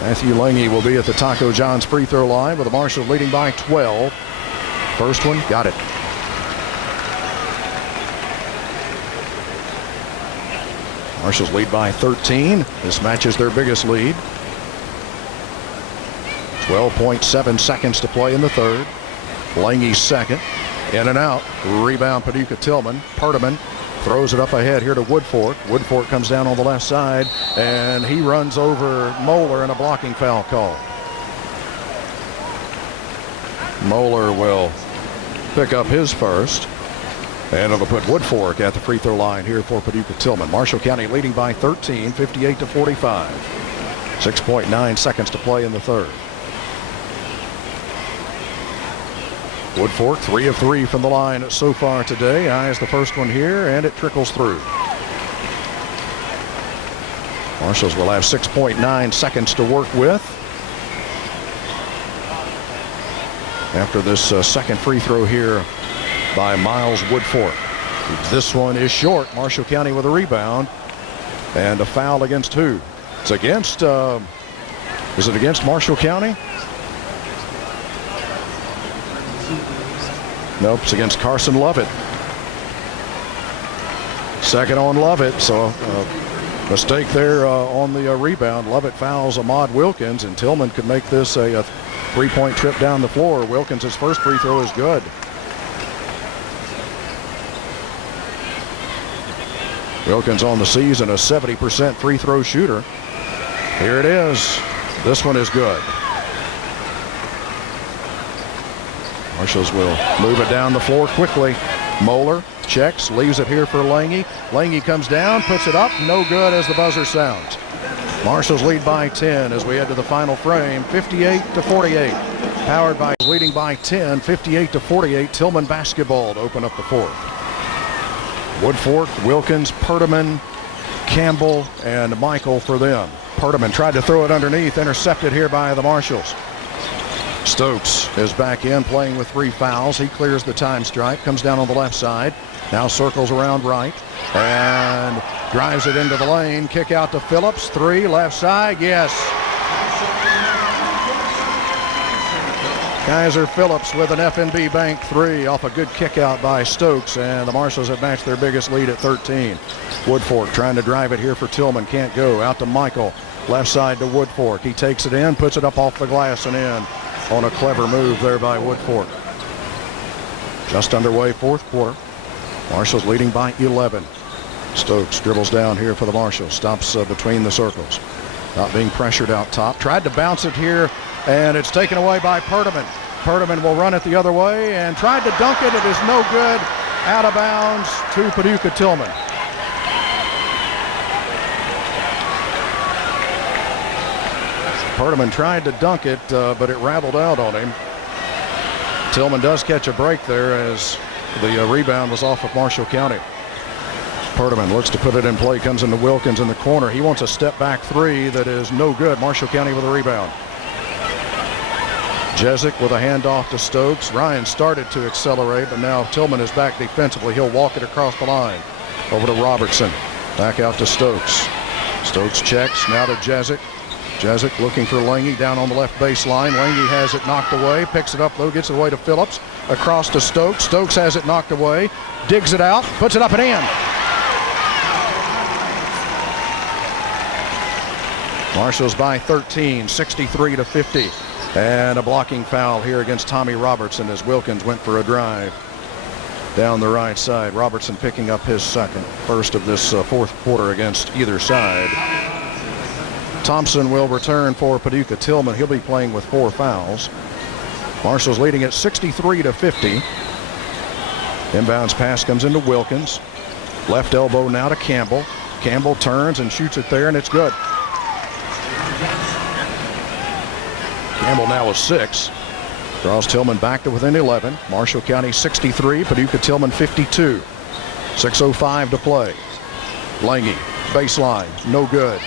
Matthew Lange will be at the Taco John's free throw line with the Marshals leading by 12. First one, got it. Marshals lead by 13. This matches their biggest lead. 12.7 seconds to play in the third. Lange's second. In and out. Rebound Paducah Tilghman. Perdaman throws it up ahead here to Woodfork. Woodfork comes down on the left side, and he runs over Moeller and a blocking foul call. Moeller will pick up his first, and it'll put Woodfork at the free throw line here for Paducah Tilghman. Marshall County leading by 13, 58-45. 6.9 seconds to play in the third. Woodfork 3 of 3 from the line so far today. Eyes the first one here, and it trickles through. Marshals will have 6.9 seconds to work with after this second free throw here by Miles Woodfork. This one is short. Marshall County with a rebound, and a foul against who? It's against, is it against Marshall County? Nope, it's against Carson Lovett. Second on Lovett, so mistake there on the rebound. Lovett fouls Ahmad Wilkins, and Tilghman could make this a three-point trip down the floor. Wilkins' first free throw is good. Wilkins on the season, a 70% free throw shooter. Here it is. This one is good. Marshals will move it down the floor quickly. Moeller checks, leaves it here for Lange. Lange comes down, puts it up, no good as the buzzer sounds. Marshals lead by 10 as we head to the final frame, 58-48. Powered by, leading by 10, 58-48. Tilghman basketball to open up the fourth. Woodfork, Wilkins, Perdaman, Campbell, and Michael for them. Perdaman tried to throw it underneath, intercepted here by the Marshals. Stokes is back in, playing with 3 fouls. He clears the time stripe, comes down on the left side, now circles around right, and drives it into the lane. Kick out to Phillips, 3, left side, yes. Kaiser Phillips with an FNB Bank 3 off a good kick out by Stokes, and the Marshals have matched their biggest lead at 13. Woodfork trying to drive it here for Tilghman, can't go. Out to Michael, left side to Woodfork. He takes it in, puts it up off the glass and in on a clever move there by Woodfork. Just underway fourth quarter. Marshals leading by 11. Stokes dribbles down here for the Marshals, stops between the circles. Not being pressured out top. Tried to bounce it here, and it's taken away by Perdaman. Perdaman will run it the other way and tried to dunk it. It is no good. Out of bounds to Paducah Tilghman. Perdaman tried to dunk it, but it rattled out on him. Tilghman does catch a break there as the rebound was off of Marshall County. Perdaman looks to put it in play, comes into Wilkins in the corner. He wants a step back 3 that is no good. Marshall County with a rebound. Jezik with a handoff to Stokes. Ryan started to accelerate, but now Tilghman is back defensively. He'll walk it across the line. Over to Robertson. Back out to Stokes. Stokes checks, now to Jezik. Jezik looking for Lange down on the left baseline. Lange has it knocked away, picks it up though, gets it away to Phillips. Across to Stokes. Stokes has it knocked away, digs it out, puts it up and in. Marshals by 13, 63-50. And a blocking foul here against Tommy Robertson as Wilkins went for a drive down the right side. Robertson picking up his second, first of this fourth quarter against either side. Thompson will return for Paducah Tilghman. He'll be playing with 4 fouls. Marshals leading at 63-50. Inbounds pass comes into Wilkins. Left elbow now to Campbell. Campbell turns and shoots it there, and it's good. Campbell now with 6. Draws Tilghman back to within 11. Marshall County 63, Paducah Tilghman 52. 6:05 to play. Lange, baseline, no good.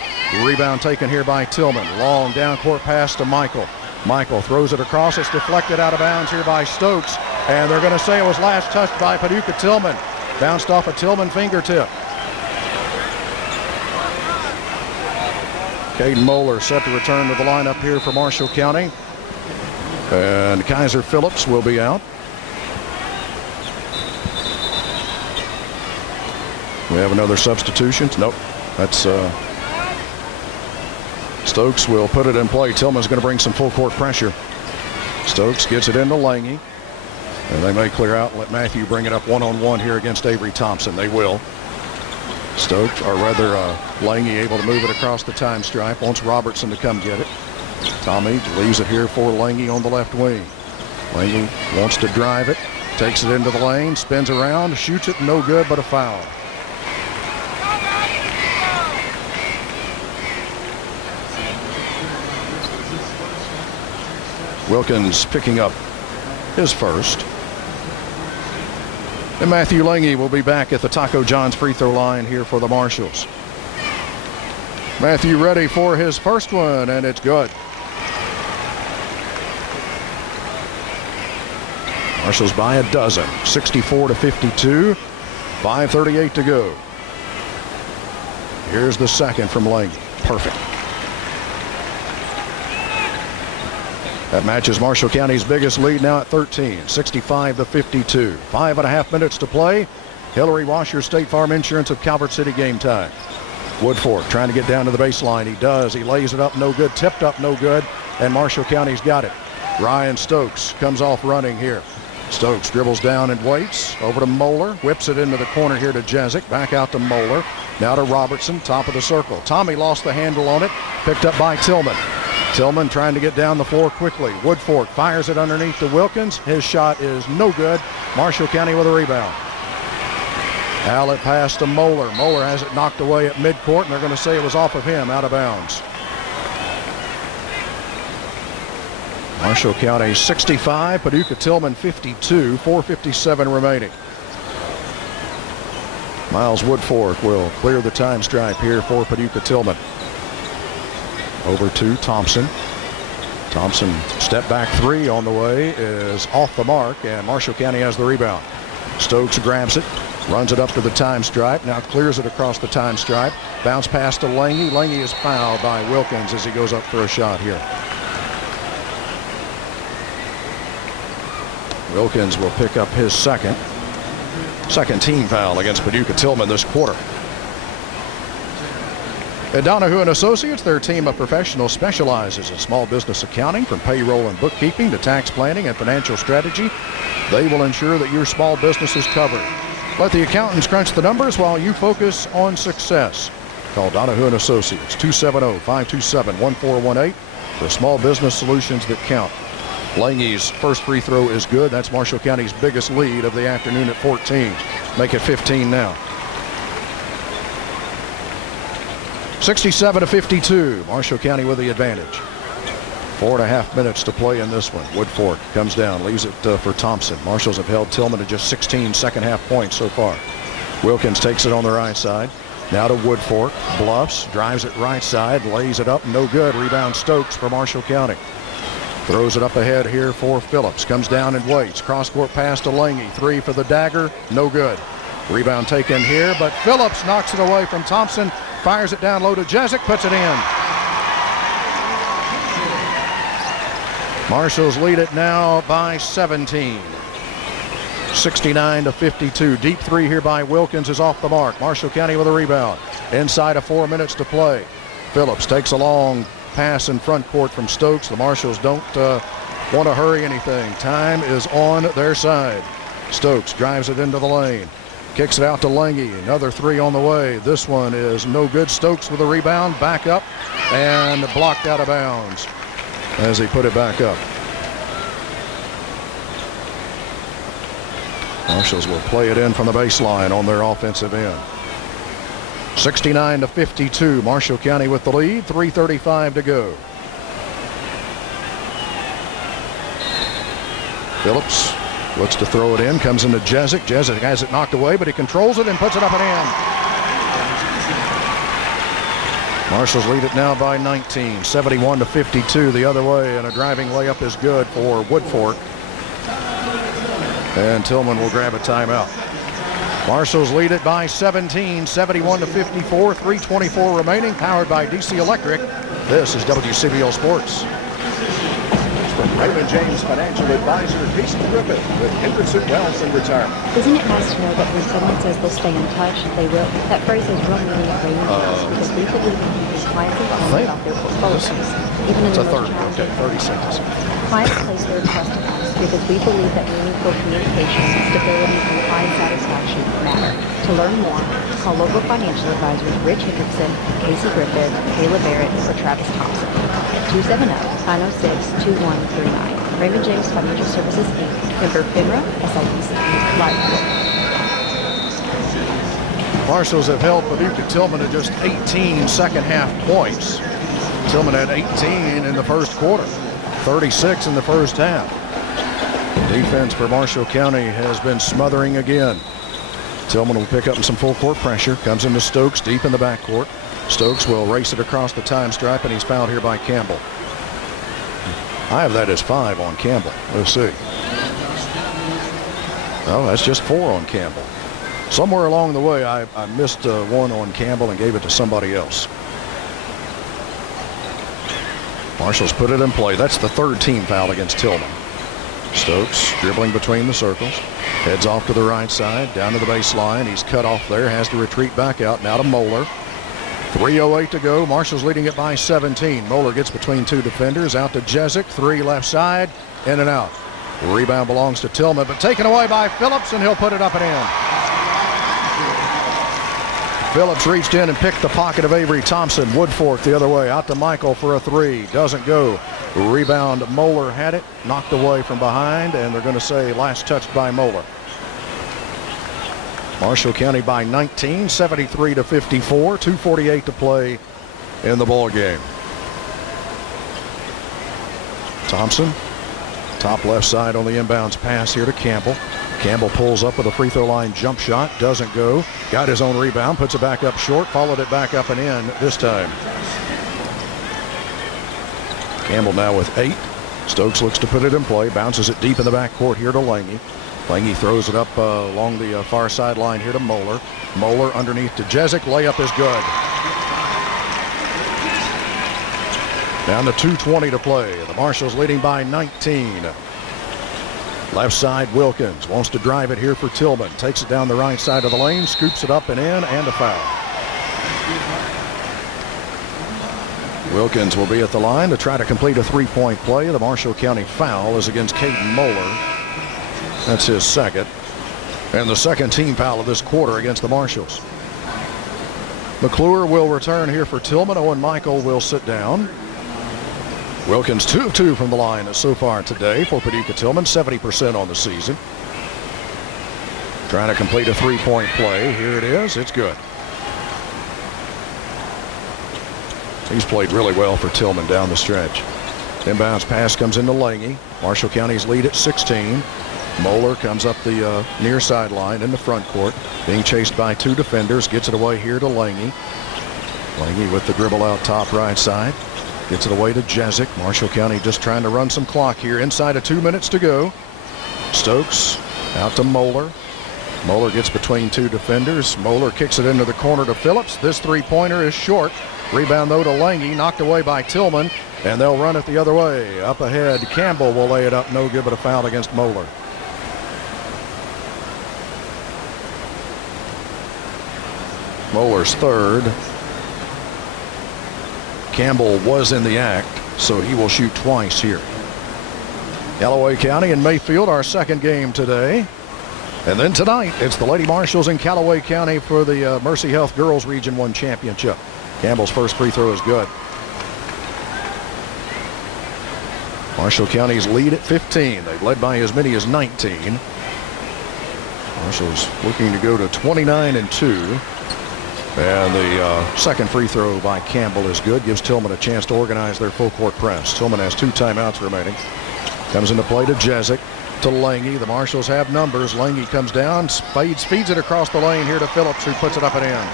Rebound taken here by Tilghman. Long down court pass to Michael. Michael throws it across. It's deflected out of bounds here by Stokes. And they're going to say it was last touched by Paducah Tilghman. Bounced off a Tilghman fingertip. Caden Moeller set to return to the lineup here for Marshall County. And Kaiser Phillips will be out. We have another substitution. Nope. That's Stokes will put it in play. Tillman's going to bring some full court pressure. Stokes gets it into Lange. And they may clear out and let Matthew bring it up one-on-one here against Avery Thompson. They will. Stokes, or rather Lange, able to move it across the time stripe. Wants Robertson to come get it. Tommy leaves it here for Lange on the left wing. Lange wants to drive it. Takes it into the lane. Spins around. Shoots it. No good, but a foul. Wilkins picking up his first. And Matthew Lange will be back at the Taco John's free throw line here for the Marshals. Matthew ready for his first one, and it's good. Marshals by a dozen, 64-52, 5:38 to go. Here's the second from Lange. Perfect. That matches Marshall County's biggest lead now at 13, 65-52. 5.5 minutes to play. Hillary Washer, State Farm Insurance of Calvert City, game time. Woodfork trying to get down to the baseline. He does. He lays it up, no good. Tipped up, no good. And Marshall County's got it. Ryan Stokes comes off running here. Stokes dribbles down and waits. Over to Moeller. Whips it into the corner here to Jezik. Back out to Moeller. Now to Robertson, top of the circle. Tommy lost the handle on it. Picked up by Tilghman. Tilghman trying to get down the floor quickly. Woodfork fires it underneath to Wilkins. His shot is no good. Marshall County with a rebound. Outlet pass to Moeller. Moeller has it knocked away at midcourt, and they're going to say it was off of him, out of bounds. Marshall County 65, Paducah Tilghman 52, 4:57 remaining. Miles Woodfork will clear the time stripe here for Paducah Tilghman. Over to Thompson. Thompson step back three on the way is off the mark, and Marshall County has the rebound. Stokes grabs it, runs it up to the time stripe, now clears it across the time stripe. Bounce pass to Lange. Lange is fouled by Wilkins as he goes up for a shot here. Wilkins will pick up his second team foul against Paducah Tilghman this quarter. At Donohoo & Associates, their team of professionals specializes in small business accounting, from payroll and bookkeeping to tax planning and financial strategy. They will ensure that your small business is covered. Let the accountants crunch the numbers while you focus on success. Call Donohoo & Associates, 270-527-1418 for small business solutions that count. Lange's first free throw is good. That's Marshall County's biggest lead of the afternoon at 14. Make it 15 now. 67-52. Marshall County with the advantage. 4.5 minutes to play in this one. Woodfork comes down, leaves it for Thompson. Marshals have held Tilghman to just 16 second half points so far. Wilkins takes it on the right side. Now to Woodfork. Bluffs, drives it right side, lays it up, no good. Rebound Stokes for Marshall County. Throws it up ahead here for Phillips. Comes down and waits. Cross-court pass to Lange. Three for the dagger. No good. Rebound taken here, but Phillips knocks it away from Thompson. Fires it down low to Jezik. Puts it in. Marshals lead it now by 17. 69-52. Deep three here by Wilkins is off the mark. Marshall County with a rebound. Inside of 4 minutes to play. Phillips takes a long pass in front court from Stokes. The Marshals don't want to hurry anything. Time is on their side. Stokes drives it into the lane. Kicks it out to Lange. Another three on the way. This one is no good. Stokes with a rebound. Back up and blocked out of bounds as he put it back up. Marshals will play it in from the baseline on their offensive end. 69-52. Marshall County with the lead. 3:35 to go. Phillips looks to throw it in, comes into Jezik. Jezik has it knocked away, but he controls it and puts it up and in. Marshals lead it now by 19, 71-52 the other way, and a driving layup is good for Woodfork. And Tilghman will grab a timeout. Marshals lead it by 17, 71-54, 3:24 remaining, powered by DC Electric. This is WCBL Sports. From Raymond James Financial Advisor Casey Griffith with Henderson Wealth and Retirement. Isn't it nice to know that when someone says they'll stay in touch, they will? That phrase is real meaning at Raymond James because we believe in keeping clients informed about their portfolios, even in the most challenging. 30 seconds. Clients place their trust in us because we believe that meaningful communication, stability, and client satisfaction matter. To learn more, call local financial advisors Rich Hendrickson, Casey Griffith, Kayla Barrett, or Travis Thompson at 270-906-2139. Raymond James Financial Services, Inc. Member FINRA, SIPC. Marshals have held Paducah Tilghman to just 18 second half points. Tilghman had 18 in the first quarter, 36 in the first half. Defense for Marshall County has been smothering again. Tilghman will pick up some full court pressure. Comes into Stokes deep in the backcourt. Stokes will race it across the time stripe, and he's fouled here by Campbell. I have that as 5 on Campbell. Let's see. Oh, that's just 4 on Campbell. Somewhere along the way, I missed one on Campbell and gave it to somebody else. Marshals put it in play. That's the third team foul against Tilghman. Stokes dribbling between the circles. Heads off to the right side, down to the baseline. He's cut off there, has to retreat back out. Now to Moeller. 3:08 to go. Marshals leading it by 17. Moeller gets between two defenders. Out to Jezik. 3 left side. In and out. The rebound belongs to Tilghman, but taken away by Phillips, and he'll put it up and in. Phillips reached in and picked the pocket of Avery Thompson. Woodfork the other way. Out to Michael for a 3. Doesn't go. Rebound. Moeller had it. Knocked away from behind, and they're going to say last touched by Moeller. Marshall County by 19, 73-54, 2:48 to play in the ball game. Thompson, top left side on the inbounds pass here to Campbell. Campbell pulls up with a free throw line jump shot, doesn't go. Got his own rebound, puts it back up short, followed it back up and in this time. Campbell now with 8. Stokes looks to put it in play, bounces it deep in the backcourt here to Lange. Lange throws it up along the far sideline here to Moeller. Moeller underneath to Jezik. Layup is good. Down to 2:20 to play. The Marshals leading by 19. Left side, Wilkins wants to drive it here for Tilghman. Takes it down the right side of the lane, scoops it up and in, and a foul. Wilkins will be at the line to try to complete a 3-point play. The Marshall County foul is against Caden Moeller. That's his second. And the second team foul of this quarter against the Marshals. McClure will return here for Tilghman. Owen Michael will sit down. Wilkins 2 of 2 from the line so far today for Paducah Tilghman, 70% on the season. Trying to complete a 3-point play. Here it is. It's good. He's played really well for Tilghman down the stretch. Inbounds pass comes into Lange. Marshall County's lead at 16. Moeller comes up the near sideline in the front court, being chased by 2 defenders. Gets it away here to Lange. Lange with the dribble out top right side. Gets it away to Jezik. Marshall County just trying to run some clock here. Inside of 2 minutes to go. Stokes out to Moeller. Moeller gets between 2 defenders. Moeller kicks it into the corner to Phillips. This 3-pointer is short. Rebound though to Lange. Knocked away by Tilghman. And they'll run it the other way. Up ahead, Campbell will lay it up. No good, but a foul against Moeller. Moeller's third. Campbell was in the act, so he will shoot twice here. Galloway County and Mayfield, our second game today. And then tonight, it's the Lady Marshals in Callaway County for the Mercy Health Girls Region 1 Championship. Campbell's first free throw is good. Marshall County's lead at 15. They've led by as many as 19. Marshall's looking to go to 29-2. And the second free throw by Campbell is good. Gives Tilghman a chance to organize their full court press. Tilghman has 2 timeouts remaining. Comes into play to Jezik. to Lange. The Marshals have numbers. Lange comes down, feeds it across the lane here to Phillips, who puts it up and in.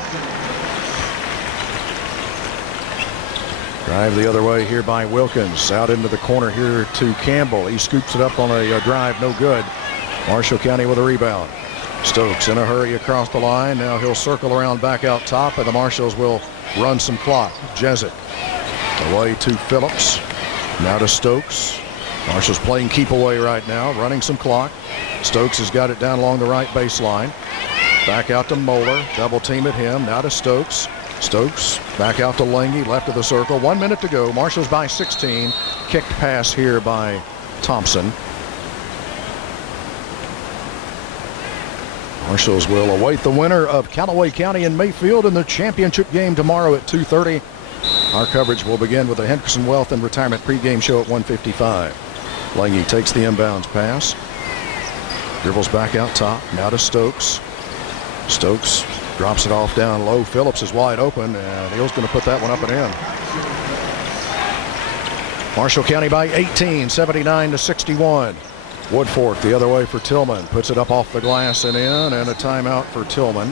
Drive the other way here by Wilkins. Out into the corner here to Campbell. He scoops it up on a drive, no good. Marshall County with a rebound. Stokes in a hurry across the line. Now he'll circle around back out top, and the Marshals will run some clock. Jezik away to Phillips. Now to Stokes. Marshall's playing keep away right now, running some clock. Stokes has got it down along the right baseline. Back out to Moeller. Double team at him. Now to Stokes. Stokes back out to Lange, left of the circle. 1 minute to go. Marshals by 16. Kicked pass here by Thompson. Marshals will await the winner of Callaway County and Mayfield in the championship game tomorrow at 2:30. Our coverage will begin with the Henderson Wealth and Retirement pregame show at 1:55. Lange takes the inbounds pass. Dribbles back out top. Now to Stokes. Stokes drops it off down low. Phillips is wide open, and Hill's going to put that one up and in. Marshall County by 18, 79-61. Woodfork the other way for Tilghman. Puts it up off the glass and in, and a timeout for Tilghman.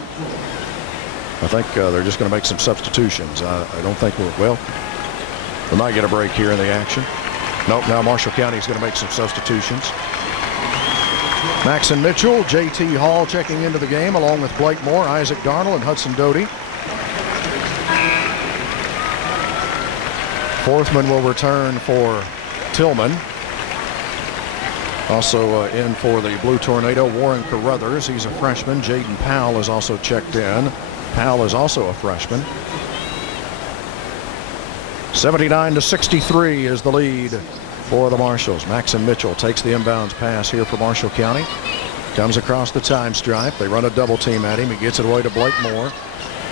I think they're just going to make some substitutions. I don't think we might get a break here in the action. Nope, now Marshall County is going to make some substitutions. Maxon Mitchell, J.T. Hall checking into the game along with Blake Moore, Isaac Darnell, and Hudson Doty. Forthman will return for Tilghman. Also in for the Blue Tornado, Warren Carruthers. He's a freshman. Jaden Powell is also checked in. Powell is also a freshman. 79-63 is the lead for the Marshals. Maxon Mitchell takes the inbounds pass here for Marshall County. Comes across the time stripe. They run a double team at him. He gets it away to Blake Moore.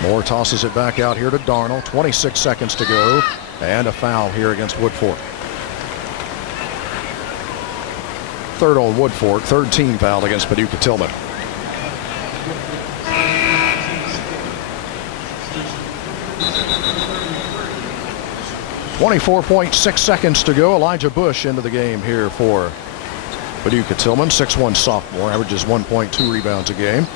Moore tosses it back out here to Darnell. 26 seconds to go. And a foul here against Woodfork. Third on Woodfork. Third team foul against Paducah Tilghman. .6 seconds to go. Elijah Bush into the game here for Paducah Tilghman. 6'1" sophomore, averages 1.2 rebounds a game.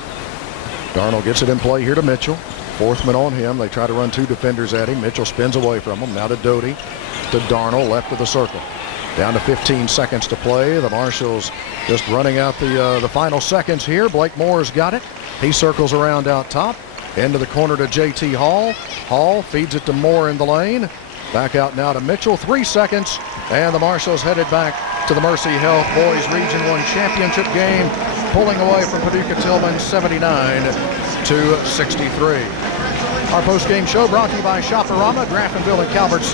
Darnell gets it in play here to Mitchell. Forthman on him. They try to run two defenders at him. Mitchell spins away from him. Now to Doty. To Darnell, left of the circle. Down to 15 seconds to play. The Marshals just running out the final seconds here. Blake Moore's got it. He circles around out top. Into the corner to J.T. Hall. Hall feeds it to Moore in the lane. Back out now to Mitchell. 3 seconds. And the Marshals headed back to the Mercy Health Boys Region 1 championship game. Pulling away from Paducah Tilghman 79-63. Our post-game show brought to you by Shopperama, Graftonville, and Calvert City.